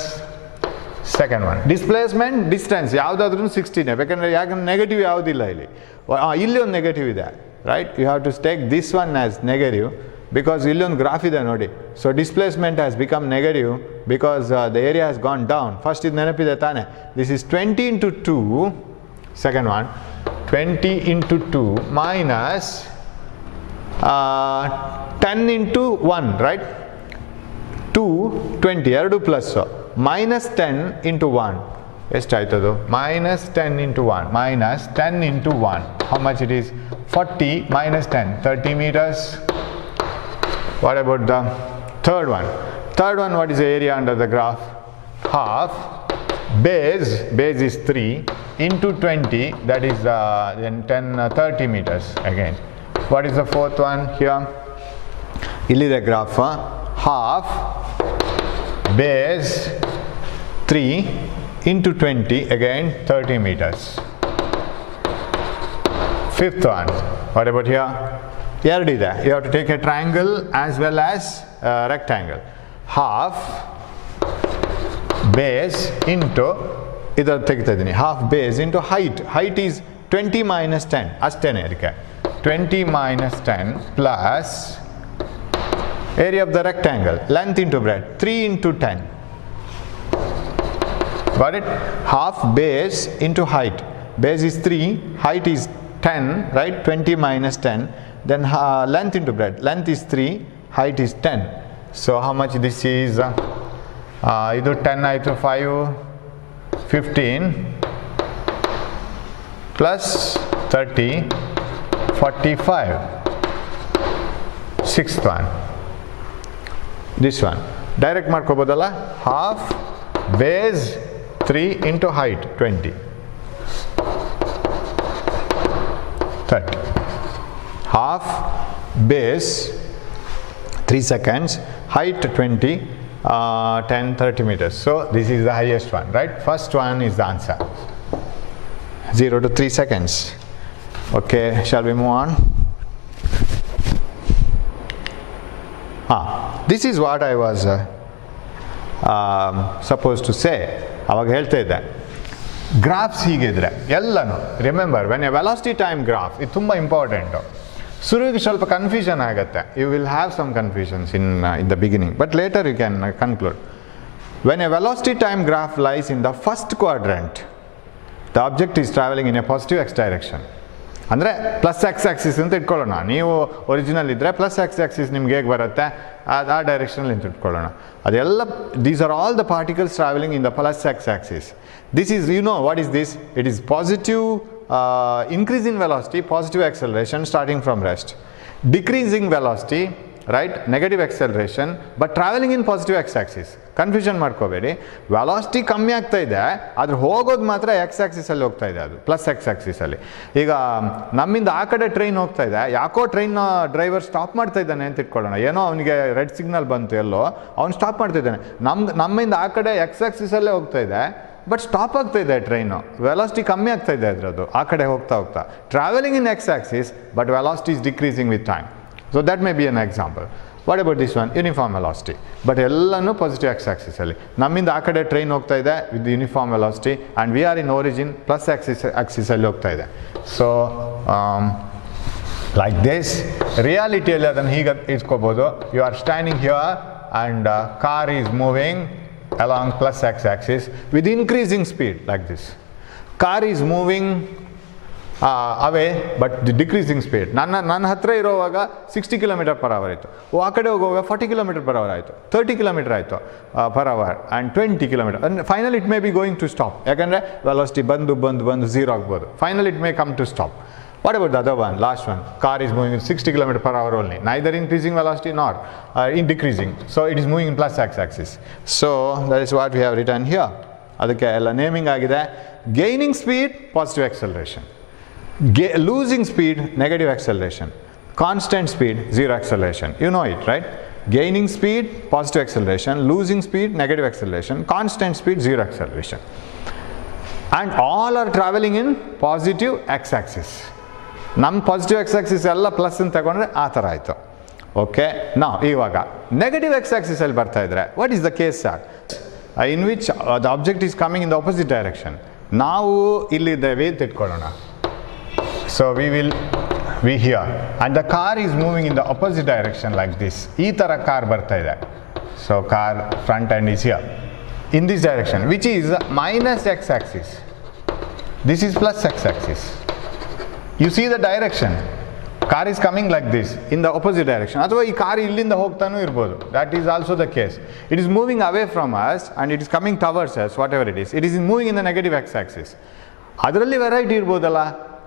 Second one, displacement, distance, ಯಾವುದಾದ್ರೂ 16, ಯಾಕಂದರೆ ನೆಗೆಟಿವ್ ಯಾವುದಿಲ್ಲ ಇಲ್ಲಿ. ಇಲ್ಲಿ ಒಂದು ನೆಗೆಟಿವ್ ಇದೆ. Right? You have to take this one as negative because ಇಲ್ಲಿ ಒಂದು graph ಇದೆ ನೋಡಿ. So displacement has become negative because the area has gone down. First ಇದು ನೆನಪಿದೆ ತಾನೆ. This is 20 into 2. Second one, 20 into 2 minus 10 into 1, right? 2, 20, ಎರಡು plus. Minus 10 into 1. ಎಷ್ಟಾಯ್ತದು? Minus 10 into 1. Minus 10 into 1. How much it is? 40 minus 10. 30 meters. What about the third one? Third one, what is the area under the graph? Half. Base is 3 into 20. That is then 10, 30 meters again. What is the fourth one here? Illi the graph. Half. Base 3 into 20, again 30 meters. Fifth one, what about here? Here you have to take a triangle as well as a rectangle. Half base into, half base into height. Height is 20 minus 10. Ashtene irike. 20 minus 10 plus area of the rectangle. Length into breadth. 3 into 10. Got it? Half base into height. Base is 3, height is 10, right? 20 minus 10. Then length into breadth. Length is 3, height is 10. So how much this is? Idu 10 aitu 5, 15 plus 30, 45. Sixth one. This one. Direct ಮಾಡ್ಕೋಬೋದಲ್ಲ? Half base 3 into height 20, 30. Half base 3 seconds, height 20, 10, 30 meters. So this is the highest one, right? First one is the answer. 0 to 3 seconds. Okay, shall we move on? This is what I was supposed to say. ಅವಾಗ ಹೇಳ್ತಾ ಇದ್ದೆ graphs ಹೀಗಿದ್ರೆ ಎಲ್ಲನೂ remember when a velocity time graph ಇದು ತುಂಬ important. ಶುರುವಿಗೆ ಸ್ವಲ್ಪ confusion ಆಗುತ್ತೆ. You will have some confusions in the beginning, but later you can conclude. When a velocity time graph lies in the first quadrant, the object is travelling in a positive x direction. ಅಂದರೆ plus x axis ಅಂತ ಇಟ್ಕೊಳ್ಳೋಣ. ನೀವು original ಇದ್ದರೆ plus x Axis ನಿಮ್ಗೆ ಹೇಗೆ ಬರುತ್ತೆ ಆ ಡೈರೆಕ್ಷನಲ್ಲಿ ಅಂತ ಇಟ್ಕೊಳ್ಳೋಣ. ಅದೆಲ್ಲ these are all the particles travelling in the plus x Axis. This is, you know what is this? It is positive increase in velocity, positive acceleration starting from rest. Decreasing velocity, right? Negative acceleration, but traveling in positive x-axis. Confusion ಮಾಡ್ಕೋಬೇಡಿ. Velocity ಕಮ್ಮಿ ಆಗ್ತಾ ಇದೆ, ಆದ್ರೆ ಹೋಗೋದು ಮಾತ್ರ X ಆಕ್ಸಿಸಲ್ಲಿ ಹೋಗ್ತಾ ಇದೆ, ಅದು ಪ್ಲಸ್ ಎಕ್ಸ್ ಆಕ್ಸಿಸಲ್ಲಿ. ಈಗ ನಮ್ಮಿಂದ ಆ ಕಡೆ ಟ್ರೈನ್ ಹೋಗ್ತಾ ಇದೆ, ಯಾಕೋ ಟ್ರೈನ್ ಡ್ರೈವರ್ ಸ್ಟಾಪ್ ಮಾಡ್ತಾ ಇದ್ದಾನೆ ಅಂತ ಇಟ್ಕೊಳ್ಳೋಣ. ಏನೋ ಅವನಿಗೆ ರೆಡ್ ಸಿಗ್ನಲ್ ಬಂತು ಎಲ್ಲೋ, ಅವ್ನು ಸ್ಟಾಪ್ ಮಾಡ್ತಾ ಇದ್ದಾನೆ. ನಮ್ಮಿಂದ ಆ ಕಡೆ ಎಕ್ಸ್ ಆಕ್ಸಿಸಲ್ಲೇ ಹೋಗ್ತಾ ಇದೆ, ಬಟ್ ಸ್ಟಾಪ್ ಆಗ್ತಾ ಇದೆ ಟ್ರೈನು. ವೆಲಾಸಿಟಿ ಕಮ್ಮಿ ಆಗ್ತಾ ಇದೆ ಅದರದ್ದು ಆ ಕಡೆ ಹೋಗ್ತಾ ಹೋಗ್ತಾ. Travelling in x axis, but velocity is decreasing with time. So that may be an example. What about this one? Uniform velocity, but ಎಲ್ಲನೂ ಪಾಸಿಟಿವ್ ಎಕ್ಸ್ ಆಕ್ಸಿಸಲ್ಲಿ. ನಮ್ಮಿಂದ ಆ ಕಡೆ ಟ್ರೈನ್ ಹೋಗ್ತಾ ಇದೆ with uniform velocity, and we are in origin plus ಆಕ್ಸಿಸಲ್ಲಿ ಹೋಗ್ತಾ ಇದೆ. So like this. ರಿಯಾಲಿಟಿಯಲ್ಲಿ ಅದನ್ನು ಹೀಗೆ ಇಟ್ಕೋಬೋದು. You are standing here and car is moving along plus x-axis with increasing speed like this. Car is moving away but decreasing speed. ನನ್ನ ಹತ್ರ ಇರೋವಾಗ 60 km/h ಆಯಿತು, ಆ ಕಡೆ ಹೋಗುವಾಗ 40 km/h ಆಯಿತು, 30 km ಆಯಿತು per hour and 20 km. And finally it may be going to stop. ಯಾಕಂದರೆ velocity ಬಂದು 0 ಆಗ್ಬೋದು. Finally it may come to stop. What about the other one, last one? Car is moving at 60 km/h only, neither increasing velocity nor in decreasing. So it is moving in plus x-axis. So that is what we have written here. ಅದಕ್ಕೆ ಎಲ್ಲ naming ಆಗಿದೆ. Gaining speed, positive acceleration. Losing speed, negative acceleration. Constant speed, zero acceleration. You know it, right? Gaining speed, positive acceleration. Losing speed, negative acceleration. Constant speed, zero acceleration. And all are traveling in positive x-axis. ನಮ್ಮ positive X Axis ಎಲ್ಲ plus ಅಂತ ತಗೊಂಡ್ರೆ ಆ ಥರ ಆಯಿತು. Okay, ನಾವು ಇವಾಗ negative X ಆಕ್ಸಿಸಲ್ಲಿ ಬರ್ತಾ ಇದ್ರೆ what is the case sir? In which the object is coming in the opposite direction. ನಾವು ಇಲ್ಲಿದ್ದೇವೆ ಅಂತ ಇಟ್ಕೊಳ್ಳೋಣ. So we hear and the car is moving in the opposite direction like this. ಈ ಥರ car ಬರ್ತಾ ಇದೆ. So car front and is here in this direction which is minus X Axis. This is plus x Axis. You see the direction. Car is coming like this in the opposite direction. ಅಥವಾ ಈ car ಇಲ್ಲಿಂದ ಹೋಗ್ತಾನೂ ಇರ್ಬೋದು. That is also the case. It is moving away from us and it is coming towards us, whatever it is. It is moving in the negative x-axis. ಅದರಲ್ಲಿ variety ಇರ್ಬೋದಲ್ಲ.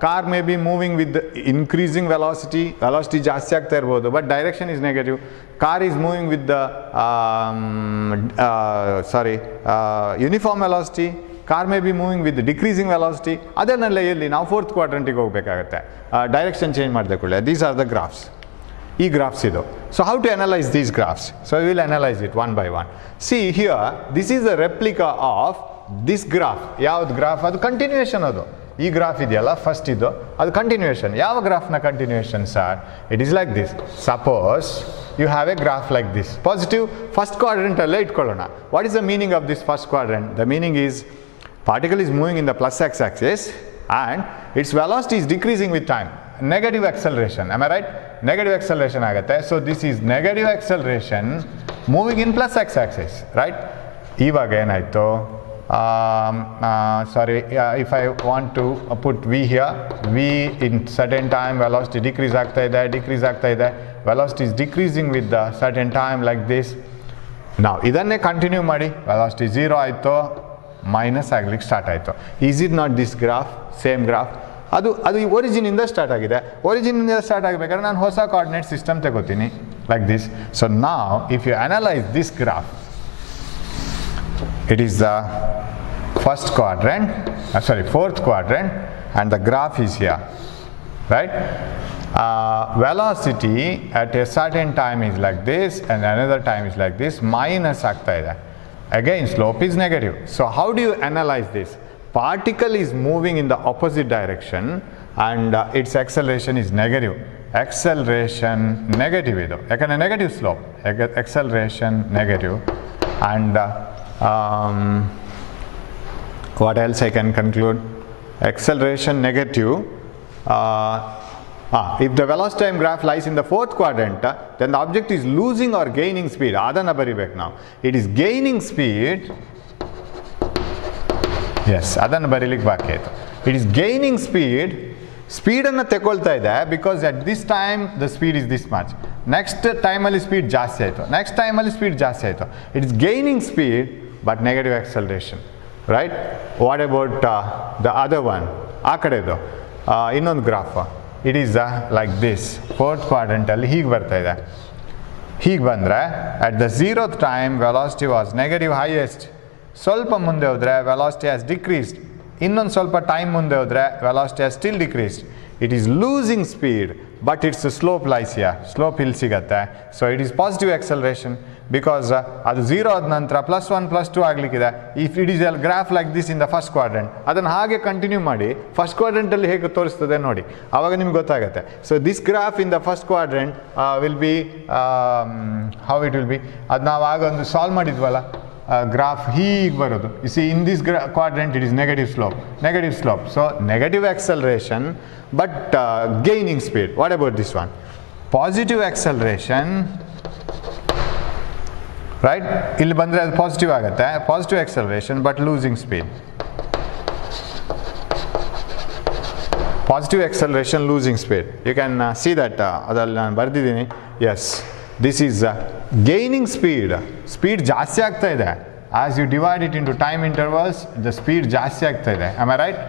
Car may be moving with increasing velocity ಜಾಸ್ತಿ ಆಗ್ತಾ ಇರ್ಬೋದು, but direction is negative. Car is moving with the uniform velocity. Car may be moving with decreasing velocity. ಅದನ್ನೆಲ್ಲ ಎಲ್ಲಿ ನಾವು fourth ಕ್ವಾಡ್ರೆಂಟಿಗೆ ಹೋಗಬೇಕಾಗತ್ತೆ, direction change ಮಾಡಿದೆ ಕೂಡಲೇ. These are the graphs. ಈ ಗ್ರಾಫ್ಸ್ ಇದು. So how to analyse these graphs? So we will analyse it one by one. See here this is the replica of this graph. ಯಾವ್ದು graph? ಅದು continuation. ಅದು ಈ ಗ್ರಾಫ್ ಇದೆಯಲ್ಲ ಫಸ್ಟ್ ಇದು, ಅದು ಕಂಟಿನ್ಯೂಯೇಷನ್. ಯಾವ ಗ್ರಾಫ್ನ continuation sir? It is like this. Suppose you have a graph like this. Positive first quadrant ಅಲ್ಲೇ ಇಟ್ಕೊಳ್ಳೋಣ. What is the meaning of this first quadrant? The meaning is particle is moving in the plus x-axis and its velocity is decreasing with time. Negative acceleration, am I right? Negative acceleration ಆಗುತ್ತೆ. So this is negative acceleration moving in plus x-axis, right? ಇವಾಗ ಏನಾಯಿತು? Sorry, if I want to put v here, v in certain time velocity decrease ಆಗ್ತಾ ಇದೆ. Velocity is decreasing with the certain time like this. Now ಇದನ್ನೇ continue ಮಾಡಿ. Velocity 0 ಆಯಿತು, minus ಆಗ್ಲಿಕ್ಕೆ start ಆಯಿತು. Is it not this graph? Same graph. ಅದು ಒರಿಜಿನಿಂದ start ಆಗಿದೆ. ಒರಿಜಿನಿಂದ ಸ್ಟಾರ್ಟ್ ಆಗಬೇಕಾದ್ರೆ ನಾನು ಹೊಸ ಕೋಆರ್ಡಿನೇಟ್ ಸಿಸ್ಟಮ್ ತಗೋತೀನಿ ಲೈಕ್ ದಿಸ್. ಸೊ ನಾವ್ if you analyse this graph, it is the fourth quadrant and the graph is here, right? velocity at a certain time is like this and another time is like this, minus ಆಗ್ತಾ ಇದೆ. Again slope is negative. So how do you analyze this? Particle is moving in the opposite direction and its acceleration is negative. Acceleration negative idu yakane negative slope, acceleration negative, and what else I can conclude? Acceleration negative. If the velocity time graph lies in the fourth quadrant, then the object is losing or gaining speed. Adana baribek now. It is gaining speed. Yes, adana barilik bakiyayitu. It is gaining speed. Speed anna tekolta ide because at this time the speed is this much. Next time alli speed jaasti ayitu. Next time alli speed jaasti ayitu. It is gaining speed but negative acceleration. Right? What about the other one? ಆ ಕಡೆದು ಇನ್ನೊಂದು graph. It is like this. Fourth quadrant ಅಲ್ಲಿ ಹೀಗೆ ಬರ್ತಾ ಇದೆ. ಹೀಗೆ ಬಂದರೆ at the 0th time velocity was negative highest. ಸ್ವಲ್ಪ ಮುಂದೆ ಹೋದರೆ velocity has decreased. ಇನ್ನೊಂದು ಸ್ವಲ್ಪ ಟೈಮ್ ಮುಂದೆ ಹೋದರೆ velocity has still decreased. It is losing speed but its slope lies here. Slope ಇಲ್ಲಿ ಸಿಗತ್ತೆ. So it is positive acceleration because ಅದು 0 ಆದ ನಂತರ +1 +2 ಆಗಲಿಕ್ಕಿದೆ. If it is a graph like this in the first quadrant, ಅದನ್ನು ಹಾಗೆ continue ಮಾಡಿ first ಕ್ವಾಡ್ರೆಂಟಲ್ಲಿ ಹೇಗೆ ತೋರಿಸ್ತದೆ ನೋಡಿ, ಆವಾಗ ನಿಮ್ಗೆ ಗೊತ್ತಾಗುತ್ತೆ. So this graph in the first quadrant will be how it will be, ಅದು ನಾವು ಆಗ ಒಂದು ಸಾಲ್ವ್ ಮಾಡಿದ್ವಲ್ಲ, graph ಹೀಗೆ ಬರೋದು. You see in this quadrant it is negative slope. So negative acceleration but gaining speed. What about this one? Positive acceleration, right? ಇಲ್ಲಿ ಬಂದರೆ ಅದು positive ಆಗುತ್ತೆ. Positive acceleration but losing speed. Positive acceleration, losing speed. You can see that ಅದರಲ್ಲಿ ನಾನು ಬರೆದಿದ್ದೀನಿ. Yes, this is gaining speed. Speed ಜಾಸ್ತಿ ಆಗ್ತಾ ಇದೆ. As you divide it into time intervals, the speed ಜಾಸ್ತಿ ಆಗ್ತಾ ಇದೆ. Am I right?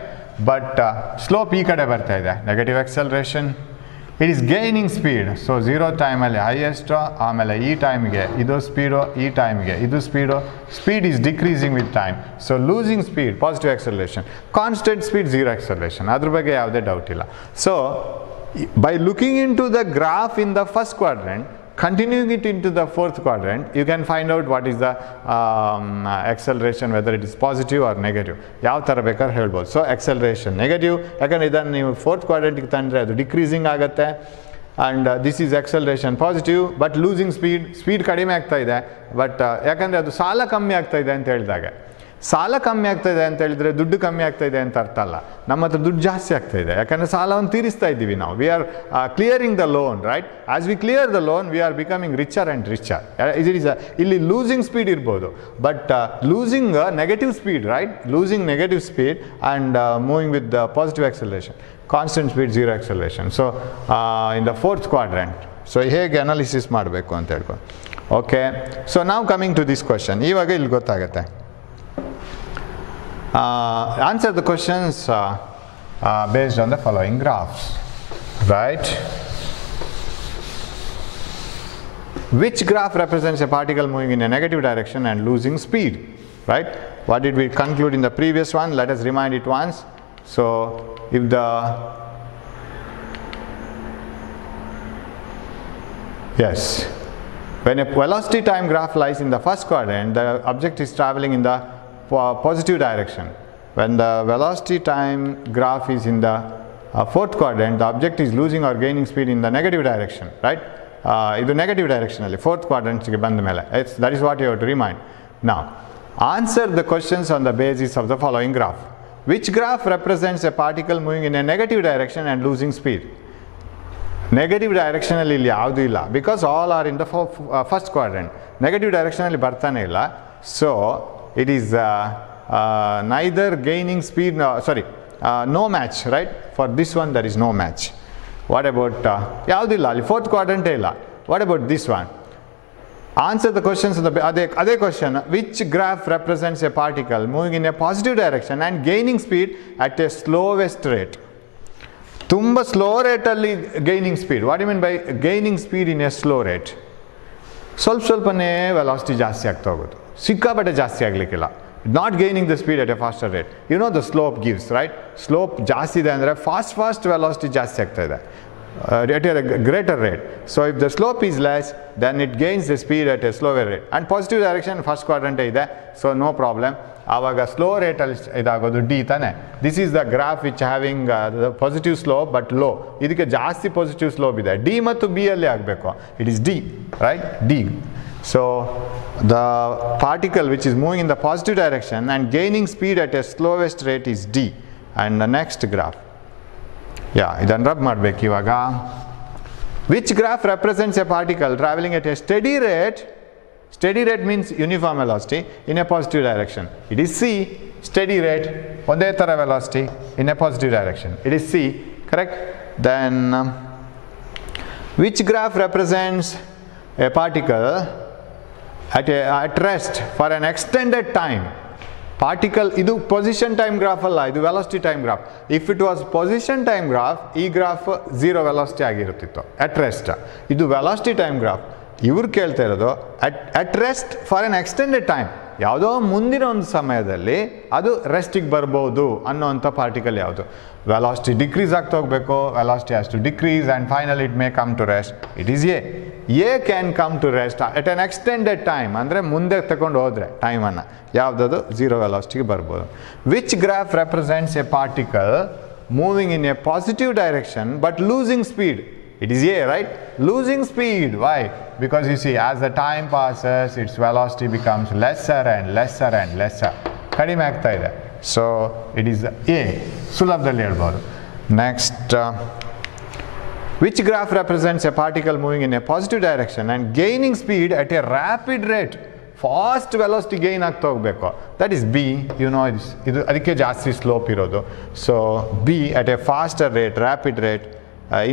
But slope ಈ ಕಡೆ ಬರ್ತಾ ಇದೆ. Negative acceleration. It is gaining speed. So 0 time ಅಲ್ಲಿ highest, ಆಮೇಲೆ ಈ ಟೈಮ್ಗೆ ಇದು ಸ್ಪೀಡು, ಈ ಟೈಮ್ಗೆ ಇದು speed. Speed is decreasing with time. So losing speed, positive acceleration. Constant speed, zero acceleration. ಅದ್ರ ಬಗ್ಗೆ ಯಾವುದೇ ಡೌಟ್ ಇಲ್ಲ. So by looking into the graph in the first quadrant, continuing it into the fourth quadrant, you can find out what is the acceleration, whether it is positive or negative. ಯಾವ ಥರ ಬೇಕಾದ್ರೆ ಹೇಳ್ಬೋದು. So acceleration negative, ಯಾಕಂದರೆ ಇದನ್ನು ನೀವು fourth ಕ್ವಾಡ್ರೆಂಟಿಗೆ ತಂದರೆ ಅದು decreasing ಆಗುತ್ತೆ. And this is acceleration positive but losing speed ಕಡಿಮೆ ಆಗ್ತಾ ಇದೆ. ಬಟ್ ಯಾಕಂದರೆ ಅದು ಸಾಲ ಕಮ್ಮಿ ಆಗ್ತಾ ಇದೆ ಅಂತ ಹೇಳಿದಾಗ, ಸಾಲ ಕಮ್ಮಿ ಆಗ್ತಾ ಇದೆ ಅಂತ ಹೇಳಿದರೆ ದುಡ್ಡು ಕಮ್ಮಿ ಆಗ್ತಾ ಇದೆ ಅಂತ ಅರ್ಥ ಅಲ್ಲ. ನಮ್ಮ ಹತ್ರ ದುಡ್ಡು ಜಾಸ್ತಿ ಆಗ್ತಾ ಇದೆ, ಯಾಕಂದರೆ ಸಾಲವನ್ನು ತೀರಿಸ್ತಾ ಇದ್ದೀವಿ ನಾವು. We are clearing the loan, right? As we clear the loan we are becoming richer and richer. ಇಲ್ಲಿ ಲೂಸಿಂಗ್ ಸ್ಪೀಡ್ ಇರ್ಬೋದು but losing negative speed, right? Losing negative speed and moving with the positive acceleration. Constant speed, zero acceleration. So in the fourth quadrant. So ಹೇಗೆ analysis ಮಾಡಬೇಕು ಅಂತ ಹೇಳ್ಕೊಂಡು. Okay, so ನಾವು coming to this question. ಇವಾಗ ಇಲ್ಲಿ ಗೊತ್ತಾಗುತ್ತೆ. Answer the questions based on the following graphs, right? Which graph represents a particle moving in a negative direction and losing speed, right? What did we conclude in the previous one? Let us remind it once. So if the when a velocity time graph lies in the first quadrant, the object is traveling in the positive direction. When the velocity time graph is in the fourth quadrant, the object is losing or gaining speed in the negative direction, right? Idu negative direction alli fourth quadrant ge band mele. That is what you have to remind. Now answer the questions on the basis of the following graph. Which graph represents a particle moving in a negative direction and losing speed? Negative direction alli illi yavudu illa because all are in the first quadrant. Negative direction alli bartane illa. So it is neither gaining speed, no match, right? For this one there is no match. What about ಯಾವುದಿಲ್ಲ ಅಲ್ಲಿ fourth quadrant ಇಲ್ಲ. What about this one? Answer the questions of the other question. Which graph represents a particle moving in a positive direction and gaining speed at a slowest rate? ತುಂಬ slow ರೇಟಲ್ಲಿ gaining speed. What you mean by gaining speed in a slow rate? ಸ್ವಲ್ಪನೇ velocity ಜಾಸ್ತಿ ಆಗ್ತಾ ಹೋಗೋದು, ಸಿಕ್ಕಾಪಟ್ಟೆ ಜಾಸ್ತಿ ಆಗಲಿಕ್ಕಿಲ್ಲ. Not gaining the speed at a faster rate. You know the slope gives, right? Slope ಜಾಸ್ತಿ ಇದೆ ಅಂದರೆ ಫಾಸ್ಟ್ ವೆಲಾಸಿಟಿ ಜಾಸ್ತಿ ಆಗ್ತಾ ಇದೆ. at a greater rate. So if the slope is less, then it gains the speed at a slower rate. And positive direction first quadrant ide, so no problem. Avaga slow rate idagodu d tane. This is the graph which having the positive slope but low. Idikke jaasti positive slope ide. D mattu b alli agbeku. It is d, right? D. So the particle which is moving in the positive direction and gaining speed at a slowest rate is d. And the next graph. Yeah, idan rub madbeku ivaga. Which graph represents a particle traveling at a steady rate? Steady rate means uniform velocity in a positive direction. It is C, steady rate, onde tara velocity in a positive direction. It is C, correct? Then which graph represents a particle at rest for an extended time? Particle, idu position time graph alla, idu velocity time graph. If it was position time graph, ee graph zero velocity agirutittu at rest. Idu velocity time graph. ಇವರು ಕೇಳ್ತಾ ಇರೋದು at rest for an extended time, ಯಾವುದೋ ಮುಂದಿನ ಒಂದು ಸಮಯದಲ್ಲಿ ಅದು ರೆಸ್ಟಿಗೆ ಬರ್ಬೋದು ಅನ್ನೋವಂಥ ಪಾರ್ಟಿಕಲ್ ಯಾವುದು? ವೆಲಾಸಿಟಿ ಡಿಕ್ರೀಸ್ ಆಗ್ತಾ ಹೋಗಬೇಕು, velocity has to decrease and final it may come to rest. It is a can come to rest at an extended time, ಅಂದರೆ ಮುಂದೆ ತಗೊಂಡು ಹೋದರೆ ಟೈಮನ್ನು ಯಾವುದದು ಝೀರೋ ವೆಲಾಸಿಟಿಗೆ ಬರ್ಬೋದು. Which graph represents a particle moving in a positive direction but losing speed? It is A, right? Losing speed. Why? Because you see, as the time passes, its velocity becomes lesser and lesser and lesser. Kadime aagta ide. So it is A. Sulabhadalli helbodu. Next, which graph represents a particle moving in a positive direction and gaining speed at a rapid rate? Fast velocity gain ಆಗ್ತಾ ಹೋಗಬೇಕು. That is B. You know, ಇದು ಅದಕ್ಕೆ ಜಾಸ್ತಿ slope ಇರೋದು. So B at a faster rate, rapid rate.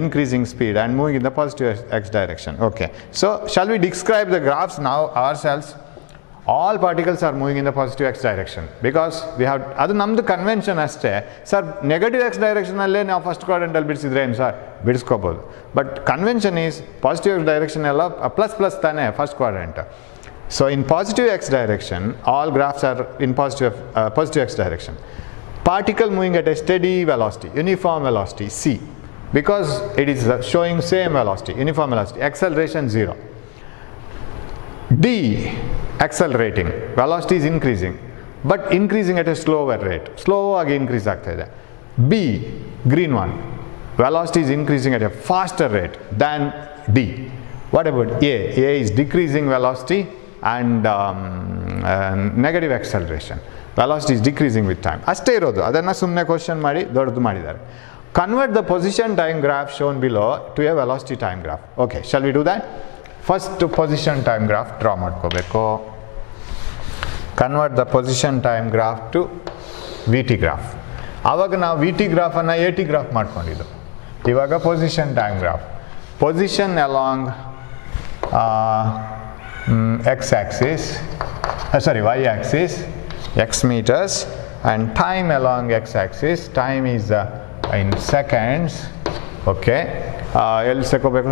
Increasing speed and moving in the positive x direction. Okay, so shall we describe the graphs now ourselves? All particles are moving in the positive x direction because we have adu namdu convention aste. Sir, negative x direction alle now first quadrant alli bidisidre ಏನು sir bidiskobodu, but convention is positive x direction alla plus plus tane first quadrant. So in positive x direction all graphs are in positive x direction. Particle moving at a steady velocity, uniform velocity c, because it is showing same velocity, uniform velocity, acceleration 0. D, accelerating, velocity is increasing but increasing at a slower rate, slow agi increase ಆಗ್ತಾ ಇದೆ. B, green one, velocity is increasing at a faster rate than D. What about A? A is decreasing velocity and negative acceleration, velocity is decreasing with time. ಅಷ್ಟೇ ಇರೋದು, ಅದನ್ನು ಸುಮ್ಮನೆ question ಮಾಡಿ ದೊಡ್ಡದು ಮಾಡಿದ್ದಾರೆ. Convert the position time graph shown below to a velocity time graph. Okay, shall we do that? First position time graph draw madkobeku. Convert the position time graph to VT graph. Avaga ನಾವು VT graph ಅನ್ನು AT graph ಮಾಡ್ಕೊಂಡಿದ್ದು. ಇವಾಗ position time graph. Position along x axis, y axis, x meters, and time along x axis. Time is in seconds. Okay, ಎಲ್ಲಿ ಸೆಕೋಬೇಕು?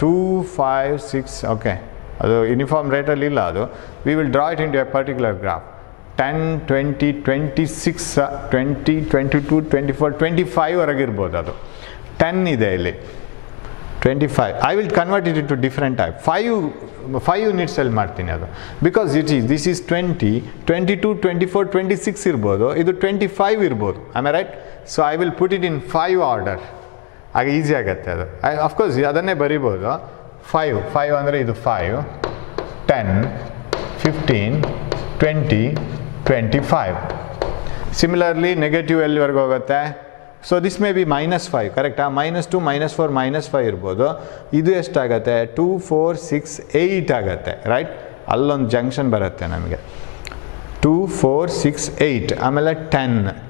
2, 5, 6. okay, ಅದು uniform ರೇಟಲ್ಲಿ ಇಲ್ಲ ಅದು. We will draw it into a particular graph. 10, 20, 26, 20, 22, 24, 25 ವರೆಗೆ ಇರ್ಬೋದು. ಅದು 10 ಇದೆ ಇಲ್ಲಿ, 25. I will convert it into different type. 5 ಯೂನಿಟ್ಸಲ್ಲಿ ಮಾಡ್ತೀನಿ ಅದು, ಬಿಕಾಸ್ ದಿಸ್ ಈಸ್ 20, 22, 24, 26 ಇರ್ಬೋದು, ಇದು 25 ಇರ್ಬೋದು. Am I right? So I will put it in 5 order, ಆಗ ಈಸಿ ಆಗುತ್ತೆ ಅದು. ಅಫ್ಕೋರ್ಸ್ ಅದನ್ನೇ ಬರಿಬೋದು. 5 ಅಂದರೆ ಇದು 5, 10, 15, 20, 25. ಸಿಮಿಲರ್ಲಿ ನೆಗೆಟಿವ್ ಎಲ್ಲಿವರೆಗೂ ಹೋಗುತ್ತೆ? ಸೊ ದಿಸ್ ಮೇ ಬಿ -5, ಕರೆಕ್ಟಾ? -2, -4, -5 ಇರ್ಬೋದು. ಇದು ಎಷ್ಟಾಗತ್ತೆ? 2, 4, 6, 8 ಆಗುತ್ತೆ, ರೈಟ್? ಅಲ್ಲೊಂದು ಜಂಕ್ಷನ್ ಬರುತ್ತೆ ನಮಗೆ. 2, 4, 6, 8, ಆಮೇಲೆ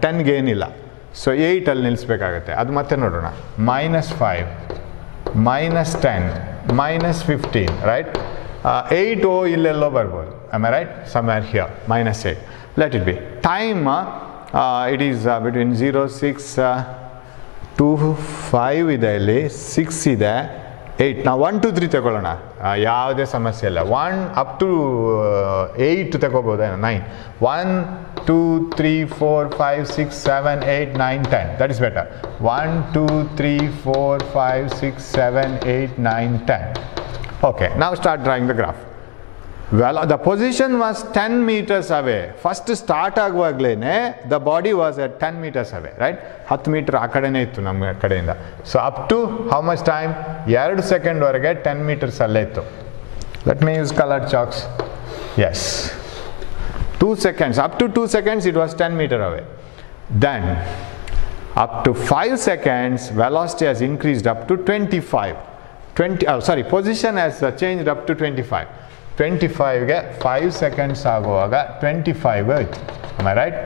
10ಗೆ ಏನಿಲ್ಲ. ಸೊ 8 ಅಲ್ಲಿ ನಿಲ್ಲಿಸ್ಬೇಕಾಗತ್ತೆ. ಅದು ಮತ್ತೆ ನೋಡೋಣ. -5, -10, -15, ರೈಟ್? 8 ಇಲ್ಲೆಲ್ಲೋ ಬರ್ಬೋದು. Am I right? Somewhere here, -8. Let it be. Time it is between 0, 6, 2, 5 ಇದೆ ಇಲ್ಲಿ, 6 ಇದೆ, 8 ನಾವು 1 2 3 ತಗೊಳ್ಳೋಣ ಯಾವುದೇ ಸಮಸ್ಯೆ ಇಲ್ಲ 1 up to 8 ತಗೋಬೋದೇನೋ 9 1 2 3 4 5 6 7 8 9 10 that is better 1 2 3 4 5 6 7 8 9 10 okay now start drawing the graph. Well, the position was 10 meters away. First start ಆಗುವಾಗಲೇನೆ the body was at 10 meters away, right? 10 metre ಆ ಕಡೆನೇ ಇತ್ತು ನಮ್ಮ ಕಡೆಯಿಂದ. So up to how much time? 2 second ವರೆಗೆ 10 meters ಅಲ್ಲೇ ಇತ್ತು. Let me use colored chalks. Yes. 2 seconds. Up to 2 seconds it was 10 meters away. Then up to 5 seconds velocity has increased up to 25. Position has changed up to 25. 25 ಗೆ 5 seconds ಆಗುವಾಗ 25 ಆಯಿತು. Am I right?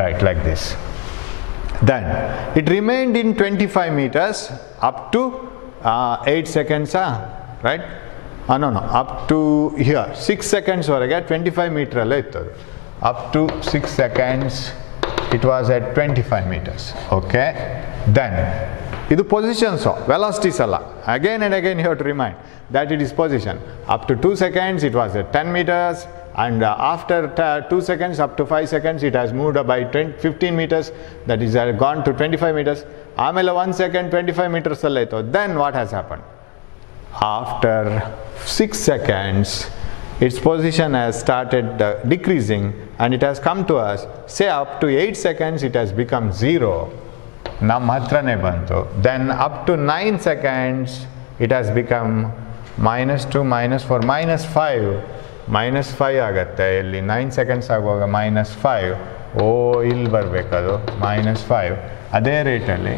Right, like this. Then it remained in 25 meters up to 8 seconds, right? No, up to here 6 seconds ವರೆಗೆ 25 meter ಅಲ್ಲೇ ಇತ್ತು. Up to 6 seconds it was at 25 meters. Okay? Then ಇದು positions velocities ಅಲ್ಲ. Again and again you have to remind that it is position. Up to 2 seconds it was at 10 meters and after 2 seconds up to 5 seconds it has moved by 15 meters, that is gone to 25 meters. ಆಮೇಲೆ 1 second 25 meters ಅಲ್ಲೇ ಇತ್ತು. Then what has happened? After 6 seconds its position has started decreasing and it has come to us, say up to 8 seconds it has become 0. ನಮ್ಮ ಹತ್ರನೇ ಬಂತು. Then up to 9 seconds it has become -2 -4 -5 -5 ಆಗುತ್ತೆ. ಇಲ್ಲಿ 9 seconds ಆಗುವಾಗ -5 ಇಲ್ಲಿ ಬರಬೇಕದು -5 ಅದೇ ರೇಟಲ್ಲಿ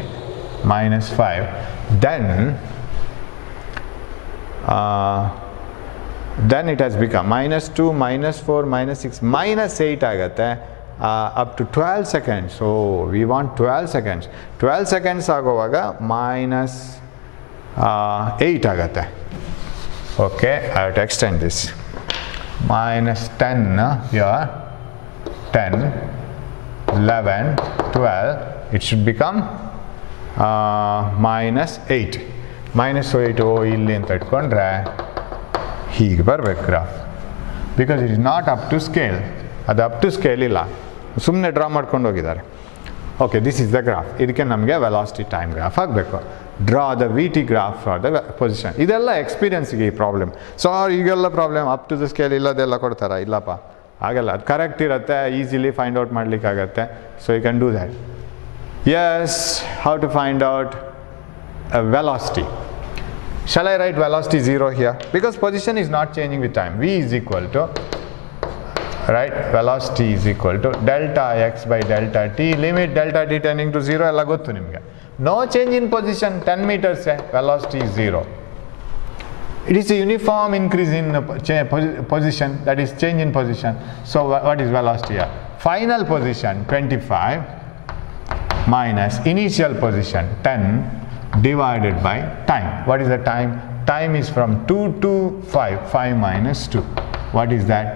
-5. Then it has become -2 -4 -6 -8 ಆಗುತ್ತೆ. Up to 12 seconds. So we want 12 seconds. 12 seconds ಆಗುವಾಗ -8 ಆಗುತ್ತೆ. Okay, I have to extend this. -10 here, 10, 11, 12. It should become -8. -8 ಇಲ್ಲಿ ಅಂತ ಇಟ್ಕೊಂಡ್ರೆ ಹೀಗೆ ಬರಬೇಕು graph. Because it is not up to scale. ಅದು ಅಪ್ ಟು ಸ್ಕೇಲ್ ಇಲ್ಲ, ಸುಮ್ಮನೆ ಡ್ರಾ ಮಾಡ್ಕೊಂಡು ಹೋಗಿದ್ದಾರೆ. Okay, this is the graph. ಇದಕ್ಕೆ ನಮಗೆ ವೆಲಾಸಿಟಿ ಟೈಮ್ ಗ್ರಾಫ್ ಆಗಬೇಕು. Draw the v t graph for the position. ಇದೆಲ್ಲ ಎಕ್ಸ್ಪೀರಿಯನ್ಸ್ಗೆ ಈ ಪ್ರಾಬ್ಲಮ್. ಸೊ ಈಗೆಲ್ಲ problem up to the scale ಇಲ್ಲದೆಲ್ಲ ಕೊಡ್ತಾರ? ಇಲ್ಲಪ್ಪ, ಆಗಲ್ಲ. ಅದು ಕರೆಕ್ಟ್ ಇರುತ್ತೆ, ಈಸಿಲಿ ಫೈಂಡ್ ಔಟ್ ಮಾಡಲಿಕ್ಕಾಗತ್ತೆ. So you can do that. Yes, how to find out velocity. Shall I write velocity 0 here? Because position is not changing with time. V is equal to, right, velocity is equal to delta x by delta t, limit delta t tending to 0 ಎಲ್ಲ ಗೊತ್ತು ನಿಮಗೆ. No change in position, 10 meters velocity is 0. It is a uniform increase in position, that is change in position. So what is velocity here? Final position 25 minus initial position 10 divided by time. What is the time? Time is from 2 to 5. 5 minus 2. What is that?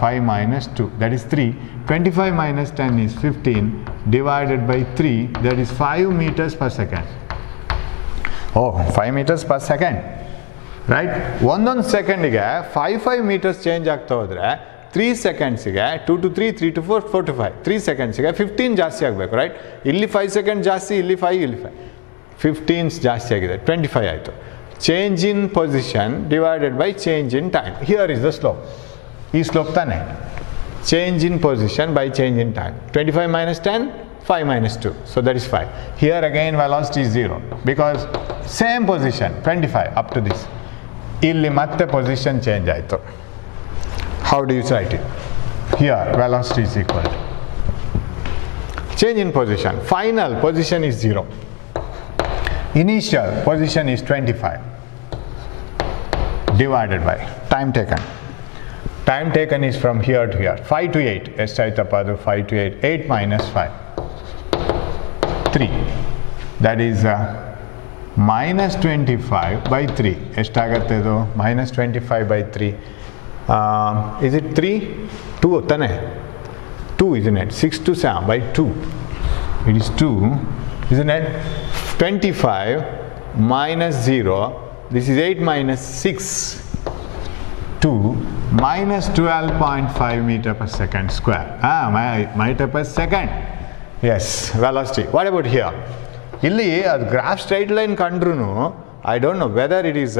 5 minus 2. That is 3. 25 minus 10 is 15 divided by 3. That is 5 meters per second. Oh, 5 meters per second. Right? ಒಂದೊಂದು ಸೆಕೆಂಡಿಗೆ 5 meters change ಆಗ್ತಾ ಹೋದರೆ 3 ಸೆಕೆಂಡ್ಸಿಗೆ 2 to 3, 3 to 4, 4 to 5. 3 ಸೆಕೆಂಡ್ಸಿಗೆ 15 ಜಾಸ್ತಿ ಆಗಬೇಕು. Right? ಇಲ್ಲಿ 5 second ಜಾಸ್ತಿ, ಇಲ್ಲಿ 5, ಇಲ್ಲಿ 5. 15 ಜಾಸ್ತಿ ಆಗಿದೆ, 25 ಆಯಿತು. Change in position divided by change in time. Here is the slope. ಈ ಸ್ಲೋಪ್ ತಾನೆ. Change in position by change in time. 25 minus 10, 5 minus 2. So that is 5. Here again velocity is 0 because same position 25 up to this. ಇಲ್ಲಿ ಮತ್ತೆ position change ಆಯಿತು. How do you write it? Here velocity is equal to change in position. Final position is 0. Initial position is 25 divided by time taken. Time taken is from here to here. 5 to 8. ಎಷ್ಟಾಯ್ತಪ್ಪ ಅದು? 5 to 8. 8 minus 5. 3. That is minus 25 by 3. ಎಷ್ಟಾಗತ್ತೆ ಇದು? minus 25 by 3. Is it 3? 2 ತಾನೆ? 2 isn't it? 6 to 7 by 2. It is 2, isn't it? 25 minus 0 this is 8 minus 6 to minus 12.5 meter per second square. Meter per second. Yes, velocity. What about here? Illi adu graph straight line kandrunu, I don't know whether it is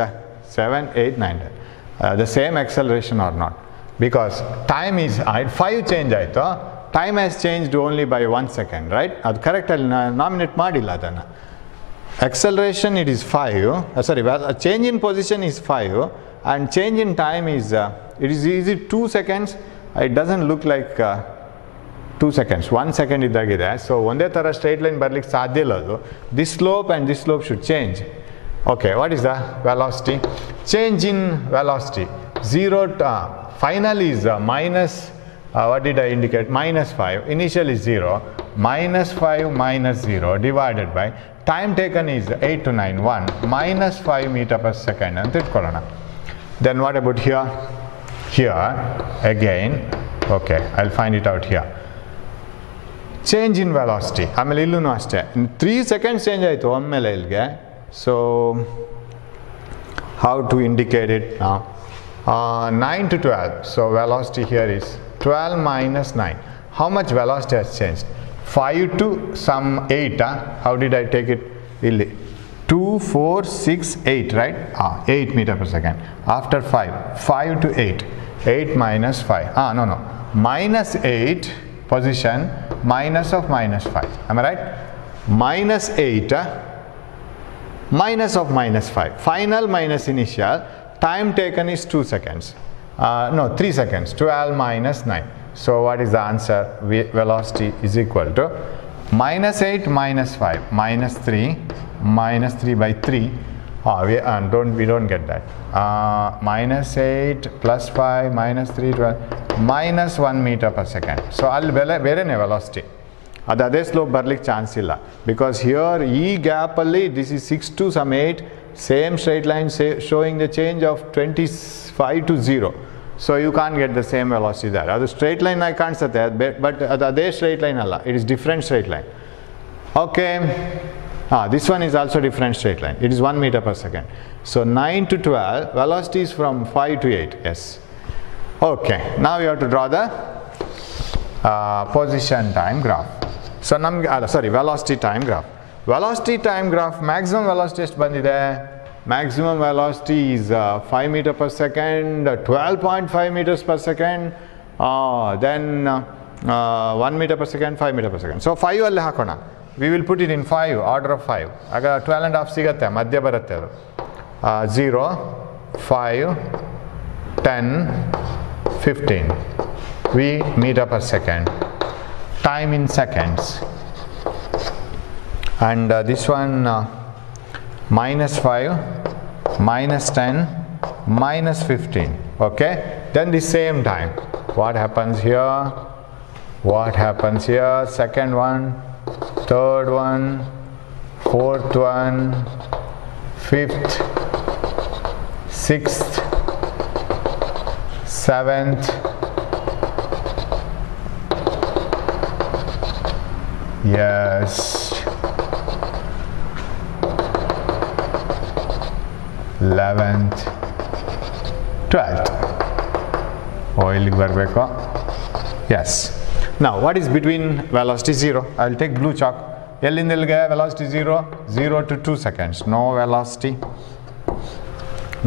7, 8, 9, the same acceleration or not. Because time is 5 change aito, time has changed only by 1 second, right? Adu correct alli nominate madilla adanna. Acceleration it is 5, change in position is 5 and change in time is, is it 2 seconds? It doesn't look like 2 seconds, 1 second idagide. So ಒಂದೇ ತರ straight line ಬರ್ಲಿಕ್ಕೆ ಸಾಧ್ಯ ಇಲ್ಲ ಅದು. This slope and this slope should change. Okay, what is the velocity? Change in velocity. Final is minus, what did I indicate? Minus 5. Initial is 0. Minus 5 minus 0 divided by time taken is 8 to 9, 1 minus 5 meter per second ಅಂತ ಇಟ್ಕೊಳ್ಳೋಣ. Then what about here? Here again, okay, I'll find it out here. Change in velocity. ಆಮೇಲೆ ಇಲ್ಲೂ ಅಷ್ಟೇ 3 seconds change ಆಯಿತು ಒಮ್ಮೆಲೆ ಇಲ್ಲಿಗೆ. So how to indicate it now? 9 to 12. So velocity here is 12 minus 9. How much velocity has changed? 5 to some 8. How did I take it? Illi 2, 4, 6, 8, right? 8 meter per second. After 5 to 8. 8 minus 5. No. Minus 8 position minus of minus 5. Am I right? Minus 8 minus of minus 5. Final minus initial. Time taken is 2 seconds. 3 seconds. 12 minus 9. So what is the answer? Velocity is equal to minus 8 minus 5 minus 3 by 3. We don't get that. Minus 8 plus 5 minus 3 12 minus 1 meter per second. So ಅಲ್ಲಿ ಬೇರೆನೇ velocity. ಅದೇ slope ಬರ್ಲಿಕ್ಕೆ chance ಇಲ್ಲ. Because here ಈ ಗ್ಯಾಪಲ್ಲಿ this is 6 to some 8, same straight line showing the change of 25 to 0. So you can't get the same velocity there. ಅದು straight line ಆಗಿ ಕಾಣಿಸುತ್ತೆ, ಬಟ್ ಅದು ಅದೇ ಸ್ಟ್ರೈಟ್ ಲೈನ್ ಅಲ್ಲ, it is different straight line. Okay, this one is also different straight line. It is 1 meter per second. So 9 to 12, velocity is from 5 to 8. Yes. Okay, now you have to draw the position time graph. So velocity time graph. Velocity time graph, maximum velocity ಎಷ್ಟು ಬಂದಿದೆ? Maximum velocity is 5 meter per second, 12.5 meters per second, then 1 meter per second, 5 meter per second. So 5 ಅಲ್ಲಿ ಹಾಕೋಣ. We will put it in 5, order of 5. ಆಗ 12.5 ಸಿಗತ್ತೆ, ಮಧ್ಯ ಬರುತ್ತೆ ಅದು. 0, 5, 10, 15. V meter per second. Time in seconds. And this one minus 5, minus 10, minus 15. Okay? Then the same time. What happens here? What happens here? Second one. Third one, fourth one, fifth, sixth, seventh, yes, 11th, 12th. ಇಲ್ಲಿಗೆ ಬರಬೇಕು. Yes. Now what is between velocity 0? I will take blue chalk. ಎಲ್ಲಿಂದ ಎಲ್ಲಿಗೆ velocity 0? 0 to 2 seconds. No velocity.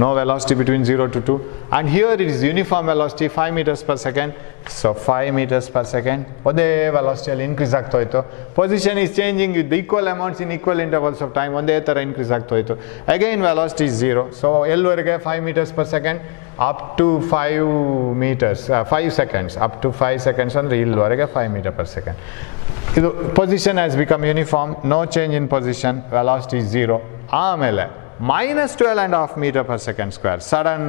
No velocity between 0 to 2. And here it is uniform velocity 5 meters per second. So 5 meters per second. ಒಂದೇ velocity ಅಲ್ಲಿ increase ಆಗ್ತಾ ಹೋಯ್ತು. Position is changing with equal amounts in equal intervals of time. ಒಂದೇ ತರ increase ಆಗ್ತಾ ಹೋಯ್ತು. Again velocity is 0. So ಎಲ್ಲಿವರೆಗೆ 5 meters per second? Up to 5 meters, 5 seconds, up to 5 seconds ಅಂದರೆ ಇಲ್ಲಿವರೆಗೆ 5 meter per second. ಇದು position has become uniform, no change in position, velocity is 0. ಆಮೇಲೆ minus 12.5 meter per second square, sudden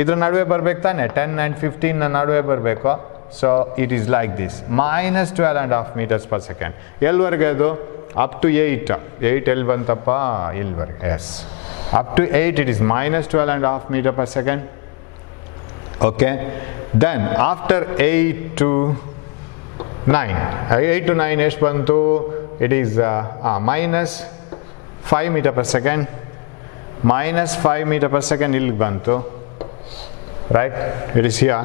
ಇದ್ರ ನಡುವೆ ಬರ್ಬೇಕು ತಾನೆ, 10 and 15 ನ ನಡುವೆ ಬರಬೇಕು. So it is like this, minus 12.5 meters per second. ಎಲ್ಲಿವರೆಗೆ ಅದು? up to 8. 8 ಎಲ್ಲಿ ಬಂತಪ್ಪ? ಇಲ್ಲಿವರೆಗೆ. Yes, up to 8 it is minus 12.5 meter per second. Okay, then after 8 to 9, 8 to 9 ಎಷ್ಟು ಬಂತು? It is minus 5 meter per second. minus 5 meter per second illi bantu, right? It is here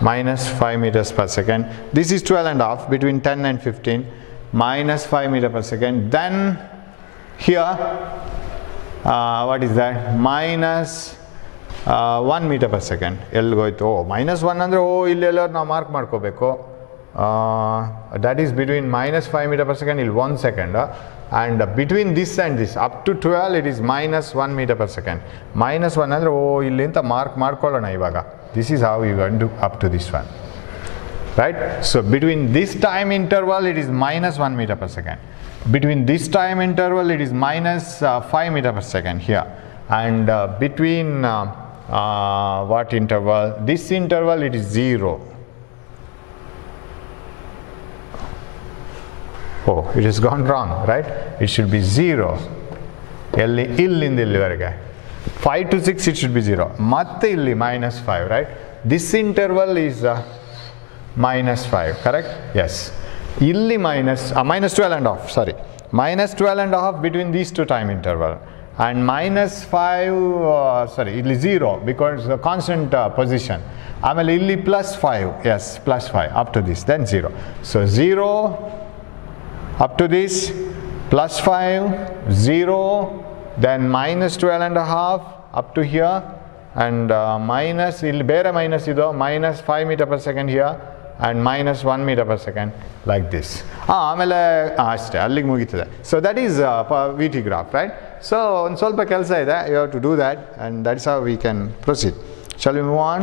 minus 5 meters per second. This is 12 and a half, between 10 and 15, minus 5 meter per second. Then here what is that? Minus 1 meter per second. Oh, minus 1 andre oh illello na mark ಮಾಡ್ಕೋಬೇಕು. That is between minus 5 meter per second till 1 second, and between this and this up to 12 it is minus 1 meter per second. Minus 1 andre oh illi anta mark ಮಾಡ್ಕೊಳ್ಳೋಣ ಇವಾಗ. This is how you going to up to this one, right? So between this time interval it is minus 1 meter per second. Between this time interval it is minus 5 meter per second here, and between what interval? This interval it is 0. Oh, it has gone wrong, right? It should be 0. Illinda illivarage 5 to 6 it should be 0. Matte illi minus 5, right? This interval is minus 5, correct? Yes. Illi minus 12 and a half, sorry. Minus 12 and a half between these two time interval. And minus 5, sorry, illi 0 because the constant position. Amele illi plus 5, yes, plus 5 up to this, then 0. So 0 up to this, plus 5, 0, then minus 12 and a half up to here, and minus, illi bere minus ido, minus 5 meter per second here, and minus 1 meter per second like this. ಆಮೇಲೆ ಅಷ್ಟೇ, ಅಲ್ಲಿಗೆ ಮುಗೀತದೆ. So that is VT graph, right? So ಒಂದು ಸ್ವಲ್ಪ ಕೆಲಸ ಇದೆ, you have to do that, and that's how we can proceed. Shall we move on?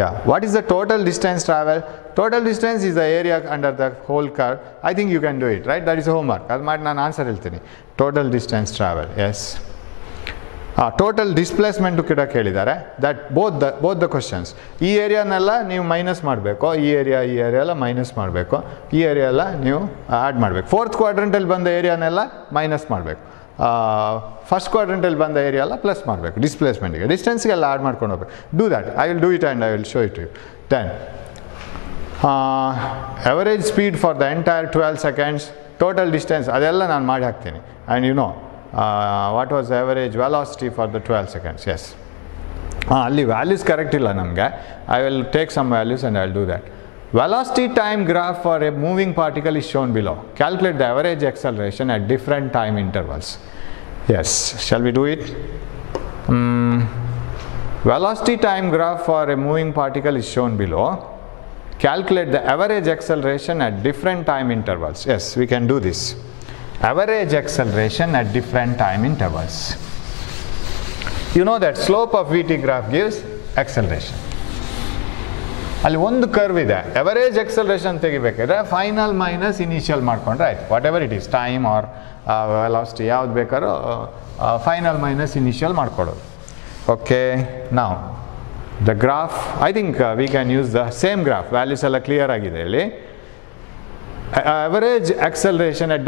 Yeah. What is the total distance travel? Total distance is the area under the whole curve. I think you can do it, right? That is homework. ಅದು ಮಾಡಿ ನಾನು answer ಹೇಳ್ತೀನಿ. Total distance travel, yes. Total displacement ಕೂಡ ಕೇಳಿದ್ದಾರೆ. That both the questions. ಈ ಏರಿಯಾನೆಲ್ಲ ನೀವು minus ಮಾಡಬೇಕು, ಈ ಏರಿಯಾ ಎಲ್ಲ ಮೈನಸ್ ಮಾಡಬೇಕು, ಈ ಏರಿಯಾ ಎಲ್ಲ ನೀವು ಆ್ಯಡ್ ಮಾಡಬೇಕು. ಫೋರ್ತ್ ಕ್ವಾಡ್ರಂಟಲ್ಲಿ ಬಂದ ಏರಿಯಾನೆಲ್ಲ ಮೈನಸ್ ಮಾಡಬೇಕು, ಫಸ್ಟ್ ಕ್ವಾಡ್ರಂಟಲ್ಲಿ ಬಂದ ಏರಿಯಾ ಎಲ್ಲ ಪ್ಲಸ್ ಮಾಡಬೇಕು ಡಿಸ್ಪ್ಲೇಸ್ಮೆಂಟಿಗೆ. ಡಿಸ್ಟೆನ್ಸ್ಗೆಲ್ಲ ಆ್ಯಡ್ ಮಾಡ್ಕೊಂಡು ಹೋಗ್ಬೇಕು. Do that, I will do it and I will show it you. Then average speed for the entire 12 seconds, total distance ಅದೆಲ್ಲ ನಾನು ಮಾಡಿ ಹಾಕ್ತೀನಿ. And you know what was the average velocity for the 12 seconds, yes. ಅಲ್ಲಿ values correct ಇಲ್ಲ ನಮಗೆ. I will take some values and I will do that. Velocity time graph for a moving particle is shown below. Calculate the average acceleration at different time intervals. Yes, shall we do it? Velocity time graph for a moving particle is shown below. Calculate the average acceleration at different time intervals. Yes, we can do this. Average acceleration at different time intervals. You know that slope of VT graph gives acceleration. ಅಲ್ಲಿ ಒಂದು curve ಇದೆ, average acceleration ತೆಗಿಬೇಕಾದ್ರೆ final minus initial ಮಾಡ್ಕೊಂಡ್ರೆ ಆಯ್ತು. Whatever it is, time or velocity ಯಾವ್ದು ಬೇಕಾದ್ರೂ final minus initial ಮಾಡ್ಕೊಳ್ಳೋದು. Okay, ನಾವು the graph, I think we can use the same graph. Values ಎಲ್ಲ ಕ್ಲಿಯರ್ ಆಗಿದೆ ಇಲ್ಲಿ. Average acceleration at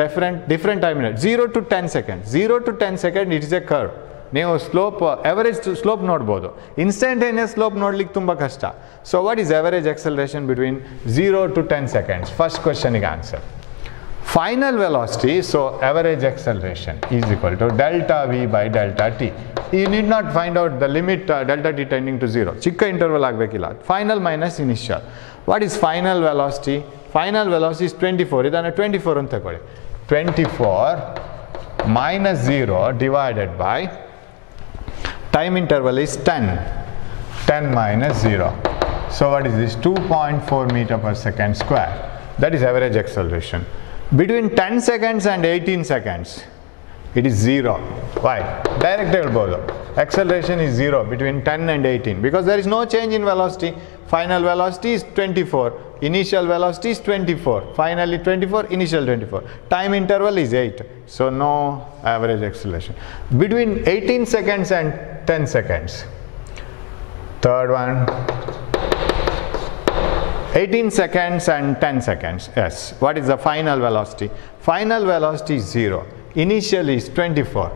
different time minutes, 0 to 10 seconds. 0 to 10 seconds it is a curve. ನೀವು slope, average slope ನೋಡ್ಬೋದು, instantaneous slope ನೋಡ್ಲಿಕ್ಕೆ ತುಂಬ ಕಷ್ಟ. So what is average acceleration between 0 to 10 seconds? First ಕ್ವಶನಿಗೆ answer. Final velocity, so average acceleration is equal to delta v by delta t. You need not find out the limit delta t tending to 0. ಚಿಕ್ಕ interval ಆಗಬೇಕಿಲ್ಲ. Final minus initial. What is final velocity? Final velocity is 24. ಇದನ್ನು 24 ಅಂತ ತಗೊಳ್ಳಿ. 24 minus 0 divided by time interval is 10. 10 minus 0. So what is this? 2.4 meter per second square. That is average acceleration. Between 10 seconds and 18 seconds, it is 0. Why? Direct ಹೇಳ್ಬೋದು. Acceleration is 0 between 10 and 18 because there is no change in velocity. Final velocity is 24. Initial velocity is 24. Finally 24, initial 24. Time interval is 8. So no average acceleration. Between 18 seconds and 10 seconds. Third one. 18 seconds and 10 seconds. Yes. What is the final velocity? Final velocity is 0. Initial is 24.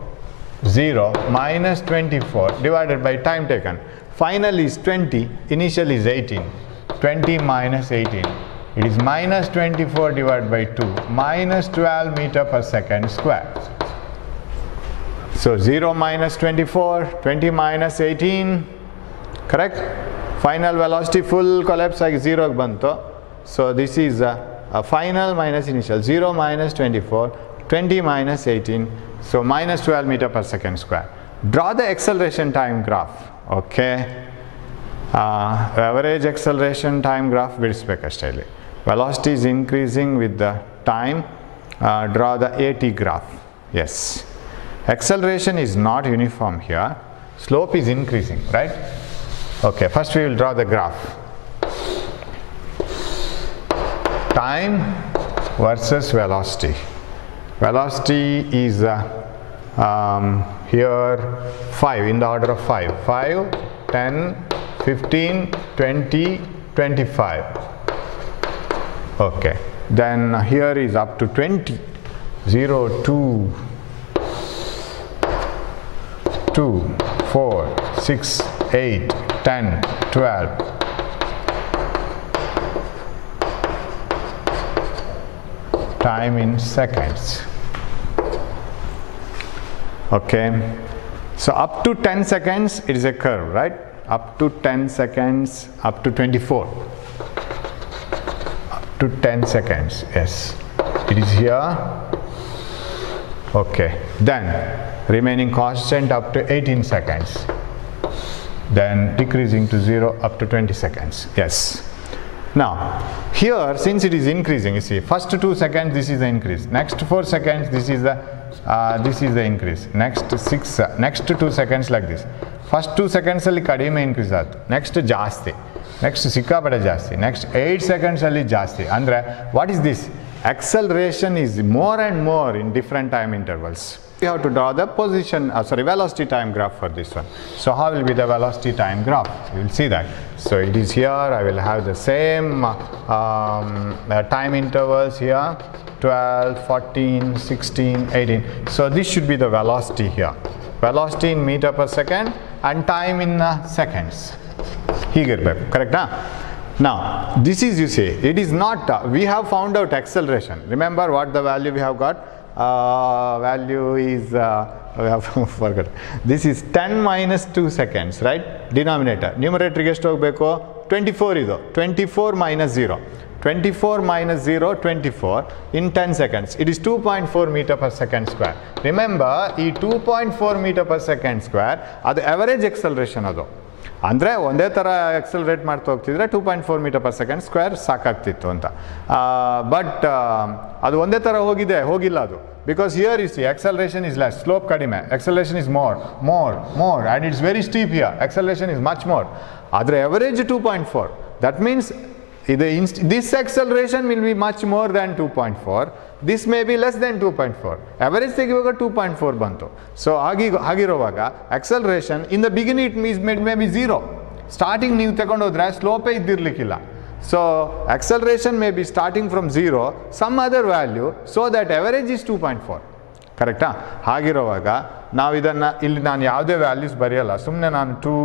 0 minus 24 divided by time taken. Final is 20. Initial is 18. 20 minus 18. It is minus 24 divided by 2. Minus 12 meter per second square. So 0 minus 24, 20 minus 18, correct? Final velocity full collapse like 0 banto. So this is a final minus initial, 0 minus 24, 20 minus 18, so minus 12 meter per second square. Draw the acceleration time graph, okay? Average acceleration time graph bidsbekashte ಇಲ್ಲಿ. Velocity is increasing with the time. Draw the AT graph. Yes. Acceleration is not uniform here. Slope is increasing, right? Okay, first we will draw the graph. Time versus velocity. Velocity is here 5, in the order of 5. 5, 10, 15, 20, 25. Okay, then here is up to 20. 0, 2, 2, 4, 6, 8, 10, 12. Time in seconds. Okay, so up to 10 seconds it is a curve, right? Up to 10 seconds, up to 24. Up to 10 seconds, yes. It is here. Okay, then remaining constant up to 18 seconds. Then decreasing to 0 up to 20 seconds, yes. Now, here since it is increasing, you see, first 2 seconds this is the increase, next 4 seconds this is the increase, next 2 seconds like this. First 2 seconds alli kadime increase aatu, next jaasti, next sikkapade jaasti, next 8 seconds alli jaasti. Andre what is this? Acceleration is more and more in different time intervals. We have to draw the velocity time graph for this one. So how will be the velocity time graph? You will see that. So it is here, I will have the same time intervals here, 12, 14, 16, 18. So this should be the velocity here. Velocity in meter per second and time in seconds. Correct? Now, this is, you see, it is not, we have found out acceleration. Remember what the value we have got? Value is, we have forgot. This is 10 minus 2 seconds, right? Denominator. Numerator is 24 ido. 24 minus 0. 24 minus 0, 24 in 10 seconds. It is 2.4 meter per second square. Remember, this 2.4 meter per second square, that is the average acceleration. ಅಂದರೆ ಒಂದೇ ಥರ accelerate ಮಾಡ್ತಾ ಹೋಗ್ತಿದ್ರೆ 2.4 metre per second square ಸಾಕಾಗ್ತಿತ್ತು ಅಂತ. But ಅದು ಒಂದೇ ಥರ ಹೋಗಿಲ್ಲ ಅದು. Because here is acceleration is less, slope ಕಡಿಮೆ, acceleration is more and it's very steep here, acceleration is much more. ಆದರೆ average 2.4, that means this acceleration will be much more than 2.4, this may be less than 2.4, average ತೆಗಿವಾಗ 2.4 ಬಂತು. So ಹಾಗಿರುವಾಗ acceleration in the beginning it may be 0, starting ನೀವು ತಗೊಂಡೋದ್ರೆ ಸ್ಲೋಪೇ ಇದ್ದಿರಲಿಕ್ಕಿಲ್ಲ. So acceleration may be starting from 0, some other value, so that average is 2.4. ಕರೆಕ್ಟಾ? ಹಾಗಿರುವಾಗ ನಾವು ಇದನ್ನು ಇಲ್ಲಿ ನಾನು ಯಾವುದೇ ವ್ಯಾಲ್ಯೂಸ್ ಬರೆಯಲ್ಲ, ಸುಮ್ಮನೆ ನಾನು 2,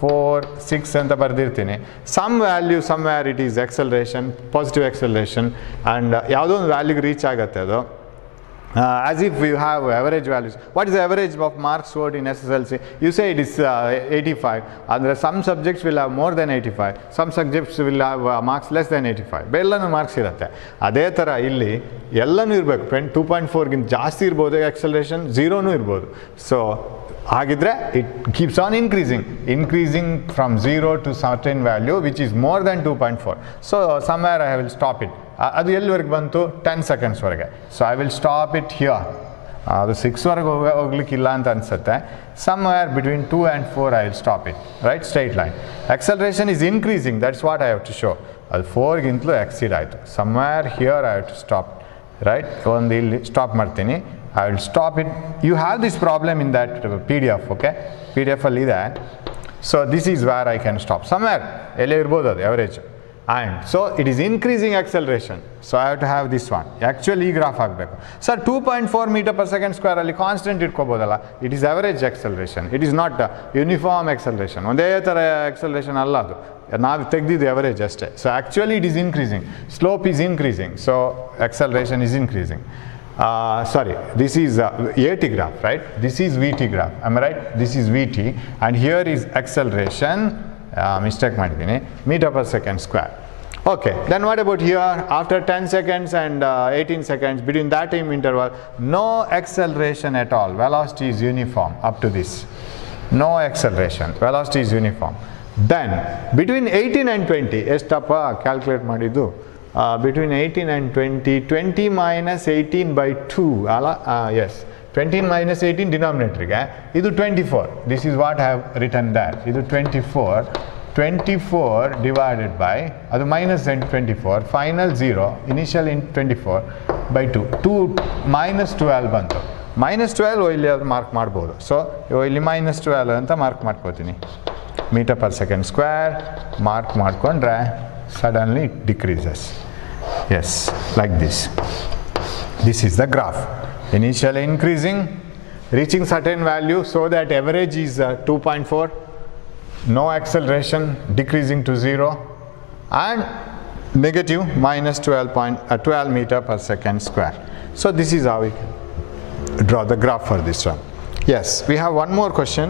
4, 6 ಅಂತ ಬರೆದಿರ್ತೀನಿ. Some value somewhere it is acceleration, positive acceleration, and ಯಾವುದೋ ಒಂದು ವ್ಯಾಲ್ಯೂಗೆ ರೀಚ್ ಆಗುತ್ತೆ ಅದು. As if you have average values. What is the average of marks scored in SSLC? You say it is 85, and some subjects will have more than 85, some subjects will have marks less than 85. ಎಲ್ಲನೂ marks ಇರುತ್ತೆ. ಅದೇ ಥರ ಇಲ್ಲಿ ಎಲ್ಲನೂ ಇರಬೇಕು. 2.4ಗಿಂತ ಜಾಸ್ತಿ ಇರ್ಬೋದು acceleration, 0ನೂ ಇರ್ಬೋದು. ಸೊ ಹಾಗಿದ್ರೆ it keeps on increasing from 0 to certain value which is more than 2.4. So somewhere I will stop it. ಅದು ಎಲ್ಲಿವರೆಗೆ ಬಂತು? 10 seconds ವರೆಗೆ. So I will stop it here. ಅದು 6ವರೆಗೆ ಹೋಗ್ಲಿಕ್ಕಿಲ್ಲ ಅಂತ ಅನಿಸುತ್ತೆ. somewhere between 2 and 4 I will stop it, right? Straight line. Acceleration is increasing, that's what I have to show. ಅದು 4ಗಿಂತಲೂ exceed ಆಯಿತು. somewhere here I have to stop, right? ಒಂದು ಇಲ್ಲಿ stop ಮಾಡ್ತೀನಿ. I will stop it. You have this problem in that PDF, okay? PDF ಅಲ್ಲಿ ಇದೆ. So this is where I can stop. somewhere ಎಲ್ಲೇ ಇರ್ಬೋದು ಅದು average. And so it is increasing acceleration. So I have to have this one. Actually ಈ graph ಆಗಬೇಕು. Sir 2.4 metre per second square ಅಲ್ಲಿ constant ಇಟ್ಕೋಬೋದಲ್ಲ. It is average acceleration. It is not uniform acceleration. ಒಂದೇ ಥರ acceleration ಅಲ್ಲ ಅದು. ನಾವು ತೆಗೆದಿದ್ದು ಅವರೇಜ್ ಅಷ್ಟೇ. So actually it is increasing. Slope is increasing. So acceleration is increasing. sorry, this is AT graph, right? This is VT graph, am I right? This is VT, and here is acceleration, mistake madidini, meter per second square. Okay, then what about here? After 10 seconds and 18 seconds, between that time interval, no acceleration at all. Velocity is uniform up to this. No acceleration, velocity is uniform. Then between 18 and 20, estappa calculate ಮಾಡಿದ್ದು, between 18 and 20, 20 minus 18 by 2, yes, 20 minus 18 denominator ಗೆ, ಇದು 24. This is what I have written there. ಇದು 24. 24 divided by, ಅದು minus 24, final 0, initial in 24 by 2, 2 minus 12 ಬಂತು. minus 12 ಇಲ್ಲಿ ಅದು mark ಮಾಡ್ಬೋದು. So ಇಲ್ಲಿ minus 12 ಅಂತ ಮಾರ್ಕ್ ಮಾಡ್ಕೋತೀನಿ. meter per second square mark ಮಾಡ್ಕೊಂಡ್ರೆ suddenly it decreases. Yes, like this. This is the graph. Initially increasing, reaching certain value so that average is 2.4. No acceleration, decreasing to 0, and negative minus 12 meter per second square. So this is how we can draw the graph for this one. Yes, we have one more question.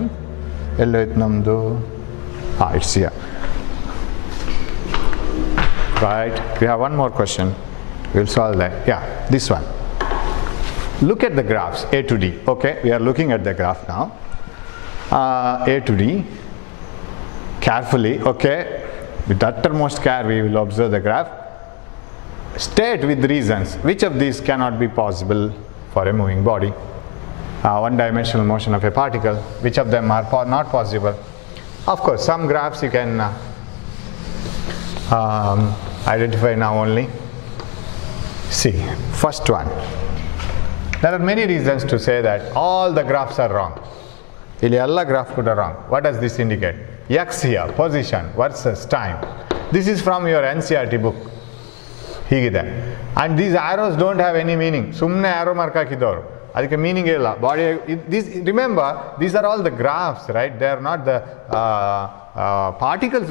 It's here. Right, we have one more question. We'll solve that. Yeah, this one. Look at the graphs A to D. Okay, we are looking at the graph now. A to D. Carefully, okay, with uttermost care we will observe the graph. State with reasons which of these cannot be possible for a moving body. One-dimensional motion of a particle, which of them are not possible. Of course, some graphs you can identify now only. See, first one. There are many reasons to say that all the graphs are wrong. Illi alla graph kuda wrong. What does this indicate? X here, position versus time. This is from your NCERT book. ಹೀಗಿದೆ. And these arrows don't have any meaning. ಸುಮ್ಮನೆ arrow mark ಹಾಕಿದವರು, ಅದಕ್ಕೆ meaning ಇಲ್ಲ. Body, remember, these are all the graphs, right? They are not the particles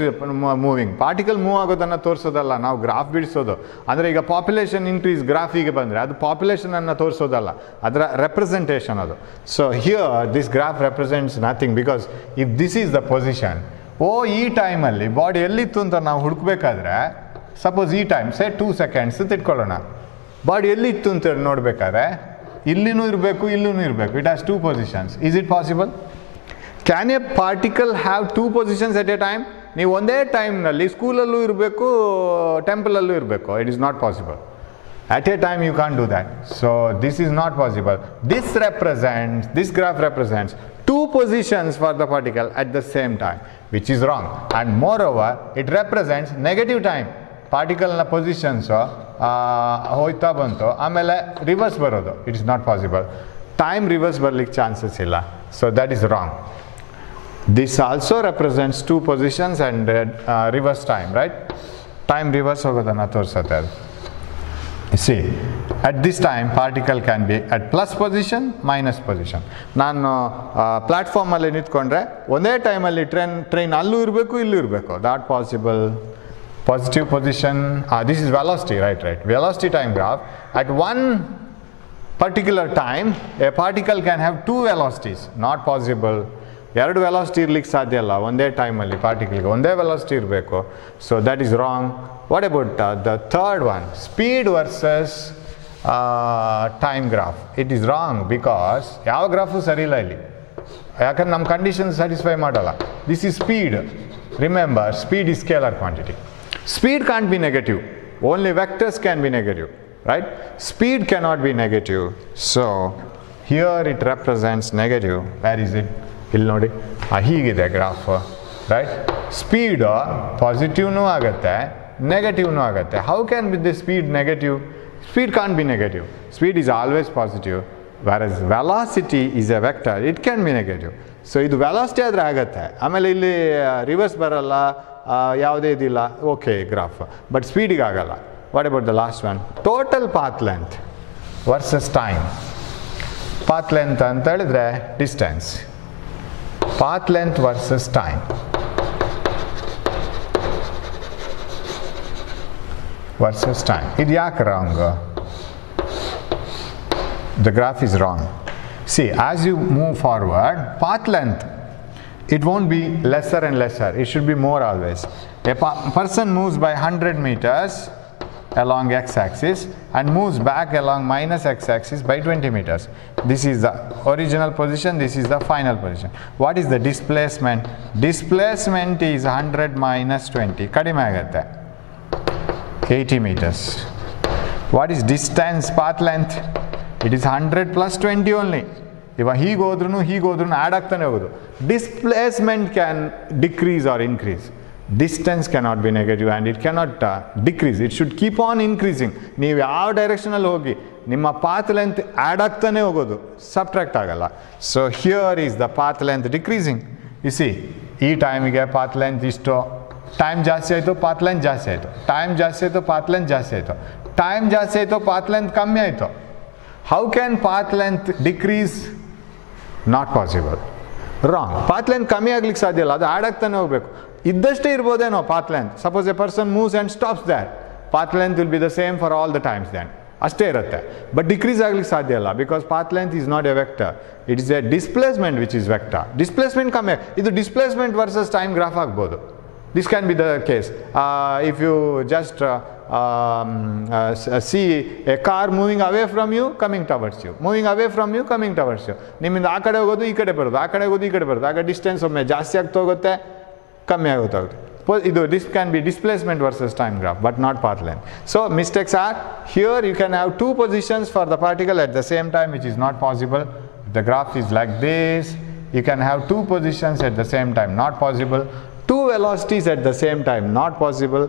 moving. Particle move ಆಗೋದನ್ನು ತೋರಿಸೋದಲ್ಲ, ನಾವು graph ಬಿಡಿಸೋದು. ಅಂದರೆ ಈಗ population increase ಗ್ರಾಫಿಗೆ ಬಂದರೆ ಅದು ಪಾಪ್ಯುಲೇಷನನ್ನು ತೋರಿಸೋದಲ್ಲ, ಅದರ ರೆಪ್ರೆಸೆಂಟೇಷನ್ ಅದು. So here this graph represents nothing, because if this is the position, ಈ ಟೈಮಲ್ಲಿ ಬಾಡಿ ಎಲ್ಲಿತ್ತು ಅಂತ ನಾವು ಹುಡುಕ್ಬೇಕಾದ್ರೆ, ಸಪೋಸ್ ಈ ಟೈಮ್ ಸೇ 2 seconds ತಿಟ್ಕೊಳ್ಳೋಣ, ಬಾಡಿ ಎಲ್ಲಿತ್ತು ಅಂತ ನೋಡಬೇಕಾದ್ರೆ ಇಲ್ಲಿನೂ ಇರಬೇಕು, ಇಲ್ಲೂ ಇರಬೇಕು. It has 2 positions. Is it possible? Can a particle have 2 positions at a time? ನೀವು ಒಂದೇ ಟೈಮ್ನಲ್ಲಿ ಸ್ಕೂಲಲ್ಲೂ ಇರಬೇಕು, ಟೆಂಪಲಲ್ಲೂ ಇರಬೇಕು. It is not possible. At a time you can't do that. So this is not possible. This graph represents 2 positions for the particle at the same time, which is wrong. And moreover, it represents negative time. Particle na positions ಹೋಯ್ತಾ ಬಂತು, ಆಮೇಲೆ reverse ಬರೋದು. It is not possible. Time reverse ಬರ್ಲಿಕ್ಕೆ chances ಇಲ್ಲ. So that is wrong. This also represents 2 positions and reverse time, right? Time reverse ಹೋಗೋದನ್ನ ತೋರಿಸುತ್ತೆ ಅದು. See, at this time particle can be at plus position, minus position. ನಾನು ಪ್ಲಾಟ್ಫಾರ್ಮಲ್ಲಿ ನಿಂತ್ಕೊಂಡ್ರೆ ಒಂದೇ ಟೈಮಲ್ಲಿ train ಅಲ್ಲೂ ಇರಬೇಕು, ಇಲ್ಲೂ ಇರಬೇಕು. Not possible. Positive position, this is velocity, right? Velocity time graph. At one particular time, a particle can have 2 velocities. Not possible. 2 velocity ಇರ್ಲಿಕ್ಕೆ ಸಾಧ್ಯ ಇಲ್ಲ. ಒಂದೇ ಟೈಮಲ್ಲಿ ಪಾರ್ಟಿಕಲ್ಗೆ ಒಂದೇ ವೆಲಾಸಿಟಿ ಇರಬೇಕು. So that is wrong. What about the third one, speed versus time graph? It is wrong, because ಯಾವ graph ಸರಿ ಇಲ್ಲ ಇಲ್ಲಿ, ಯಾಕಂದ್ರೆ ನಮ್ಮ ಕಂಡೀಷನ್ ಸ್ಯಾಟಿಸ್ಫೈ ಮಾಡಲ್ಲ. This is speed. Remember, speed is scalar quantity. Speed can't be negative. Only vectors can be negative, right? Speed cannot be negative. So here it represents negative. Where is it? ಇಲ್ಲಿ ನೋಡಿ, ಹೀಗಿದೆ graph, right? Speed ಪಾಸಿಟಿವ್ನೂ ಆಗುತ್ತೆ, ನೆಗೆಟಿವ್ನೂ ಆಗುತ್ತೆ. How can be the speed negative? Speed can't be negative. Speed is always positive, whereas velocity is a vector. It can be negative. So ಇದು velocity ಆದರೆ ಆಗುತ್ತೆ, ಆಮೇಲೆ ಇಲ್ಲಿ ರಿವರ್ಸ್ ಬರಲ್ಲ, ಯಾವುದೇ ಇದಿಲ್ಲ, ಓಕೆ ಗ್ರಾಫ್. ಬಟ್ ಸ್ಪೀಡಿಗೆ ಆಗಲ್ಲ. What about the last one, total path length versus time? Path length ಅಂತ ಹೇಳಿದ್ರೆ distance, path length versus time. Versus time, ಇದು ಯಾಕೆ wrong? the graph is wrong. See, as you move forward, path length, it won't be lesser and lesser. It should be more always. A person moves by 100 meters along x-axis and moves back along minus x-axis by 20 meters. This is the original position, this is the final position. What is the displacement? Displacement is 100 minus 20. Kadime agutte. 80 meters. What is distance, path length? It is 100 plus 20 only. If ಹೀಗೆ ಹೋದ್ರೂ add ಆಗ್ತಾನೆ ಹೋಗೋದು. Displacement can decrease or increase. Distance cannot be negative and it cannot decrease. It should keep on increasing. ನೀವು ಯಾವ ಡೈರೆಕ್ಷನಲ್ಲಿ ಹೋಗಿ ನಿಮ್ಮ path length add ಆಗ್ತಾನೆ ಹೋಗೋದು, ಸಬ್ಟ್ರಾಕ್ಟ್ ಆಗಲ್ಲ. So here is the path length decreasing. You see, ಈ ಟೈಮಿಗೆ path length ಇಷ್ಟು, ಟೈಮ್ ಜಾಸ್ತಿ ಆಯಿತು, path length ಜಾಸ್ತಿ ಆಯಿತು, ಟೈಮ್ ಜಾಸ್ತಿ ಆಯಿತು, path length ಜಾಸ್ತಿ ಆಯಿತು, ಟೈಮ್ ಜಾಸ್ತಿ ಆಯಿತು, path length ಕಮ್ಮಿ ಆಯಿತು. How can path length decrease? Not possible. Wrong. Path length ಕಮ್ಮಿ ಆಗ್ಲಿಕ್ಕೆ ಸಾಧ್ಯ ಇಲ್ಲ, ಅದು ಆ್ಯಡ್ ಆಗ್ತಾನೆ ಹೋಗಬೇಕು. ಇದ್ದಷ್ಟೇ ಇರ್ಬೋದೇನೋ path length. Suppose a person moves and stops there, path length will be the same for all the times then. ಅಷ್ಟೇ ಇರುತ್ತೆ. But decrease ಆಗ್ಲಿಕ್ಕೆ ಸಾಧ್ಯ ಇಲ್ಲ, because path length is not a vector. It is a displacement which is vector. Displacement ಕಮ್ಮಿ, ಇದು displacement versus time graph ಆಗ್ಬೋದು. This can be the case. If you just see a car moving away from you, coming towards you, moving away from you, coming towards you. ನಿಮ್ಮಿಂದ ಆ ಕಡೆ ಹೋಗೋದು ಈ ಕಡೆ ಬರೋದು, ಆ ಕಡೆ ಹೋಗೋದು ಈ ಕಡೆ ಬರೋದು, ಆಗ ಡಿಸ್ಟೆನ್ಸ್ ಒಮ್ಮೆ ಜಾಸ್ತಿ ಆಗ್ತಾ ಹೋಗುತ್ತೆ, ಕಮ್ಮಿ ಆಗುತ್ತೆ. This can be displacement versus time graph, but not path length. So mistakes are, here you can have two positions for the particle at the same time, which is not possible. The graph is like this. You can have two positions at the same time, not possible. Two velocities at the same time, not possible.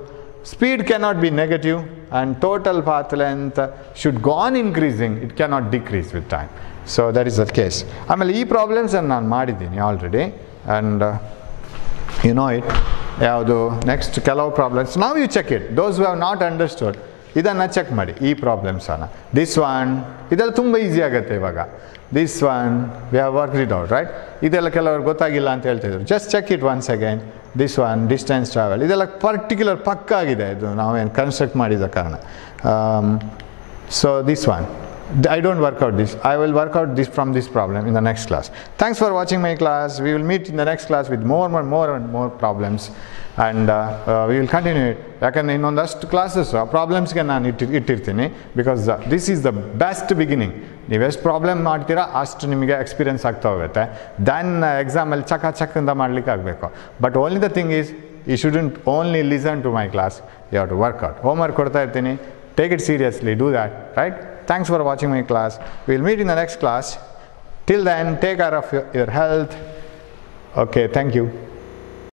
Speed cannot be negative, and total path length should go on increasing. It cannot decrease with time. So that is the case. ಆಮೇಲೆ ಈ problems ನಾನು ಮಾಡಿದ್ದೀನಿ already, and you know it. ಯಾವುದು next ಕೆಲವು problems ನಾವು you check it. Those who have not understood, ಇದನ್ನು check ಮಾಡಿ ಈ ಪ್ರಾಬ್ಲಮ್ಸನ್ನು. ದಿಸ್ ಒನ್ ಇದೆಲ್ಲ ತುಂಬ ಈಸಿ ಆಗುತ್ತೆ ಇವಾಗ. This one we have worked it out, right? ಇದೆಲ್ಲ ಕೆಲವರು ಗೊತ್ತಾಗಿಲ್ಲ ಅಂತ ಹೇಳ್ತಿದ್ರು. Just check it once again. This one distance travel, ಇದೆಲ್ಲ ಪರ್ಟಿಕ್ಯುಲರ್ ಪಕ್ಕ ಆಗಿದೆ, ಇದು ನಾವೇನು ಕನ್ಸ್ಟ್ರಕ್ಟ್ ಮಾಡಿದ ಕಾರಣ. So this one I don't work out this. I will work out this from this problem in the next class. Thanks for watching my class. We will meet in the next class with more and more problems, and we will continue it. ಯಾಕಂದರೆ ಇನ್ನೊಂದಷ್ಟು classes ಪ್ರಾಬ್ಲಮ್ಸ್ಗೆ ನಾನು ಇಟ್ಟಿರ್ತೀನಿ, because this is the best beginning. ನೀವು ಎಷ್ಟು problem ಮಾಡ್ತೀರಾ ಅಷ್ಟು ನಿಮಗೆ experience ಆಗ್ತಾ ಹೋಗುತ್ತೆ. ದೆನ್ ಎಕ್ಸಾಮಲ್ಲಿ ಚಕ ಅಂತ ಮಾಡಲಿಕ್ಕೆ ಆಗಬೇಕು. But only the thing is, you shouldn't only listen to my class, you have to work out. Homework ಕೊಡ್ತಾ ಇರ್ತೀನಿ, take it seriously, do that, right? Thanks for watching my class. We will meet in the next class. Till then, take care of your health. Okay, thank you.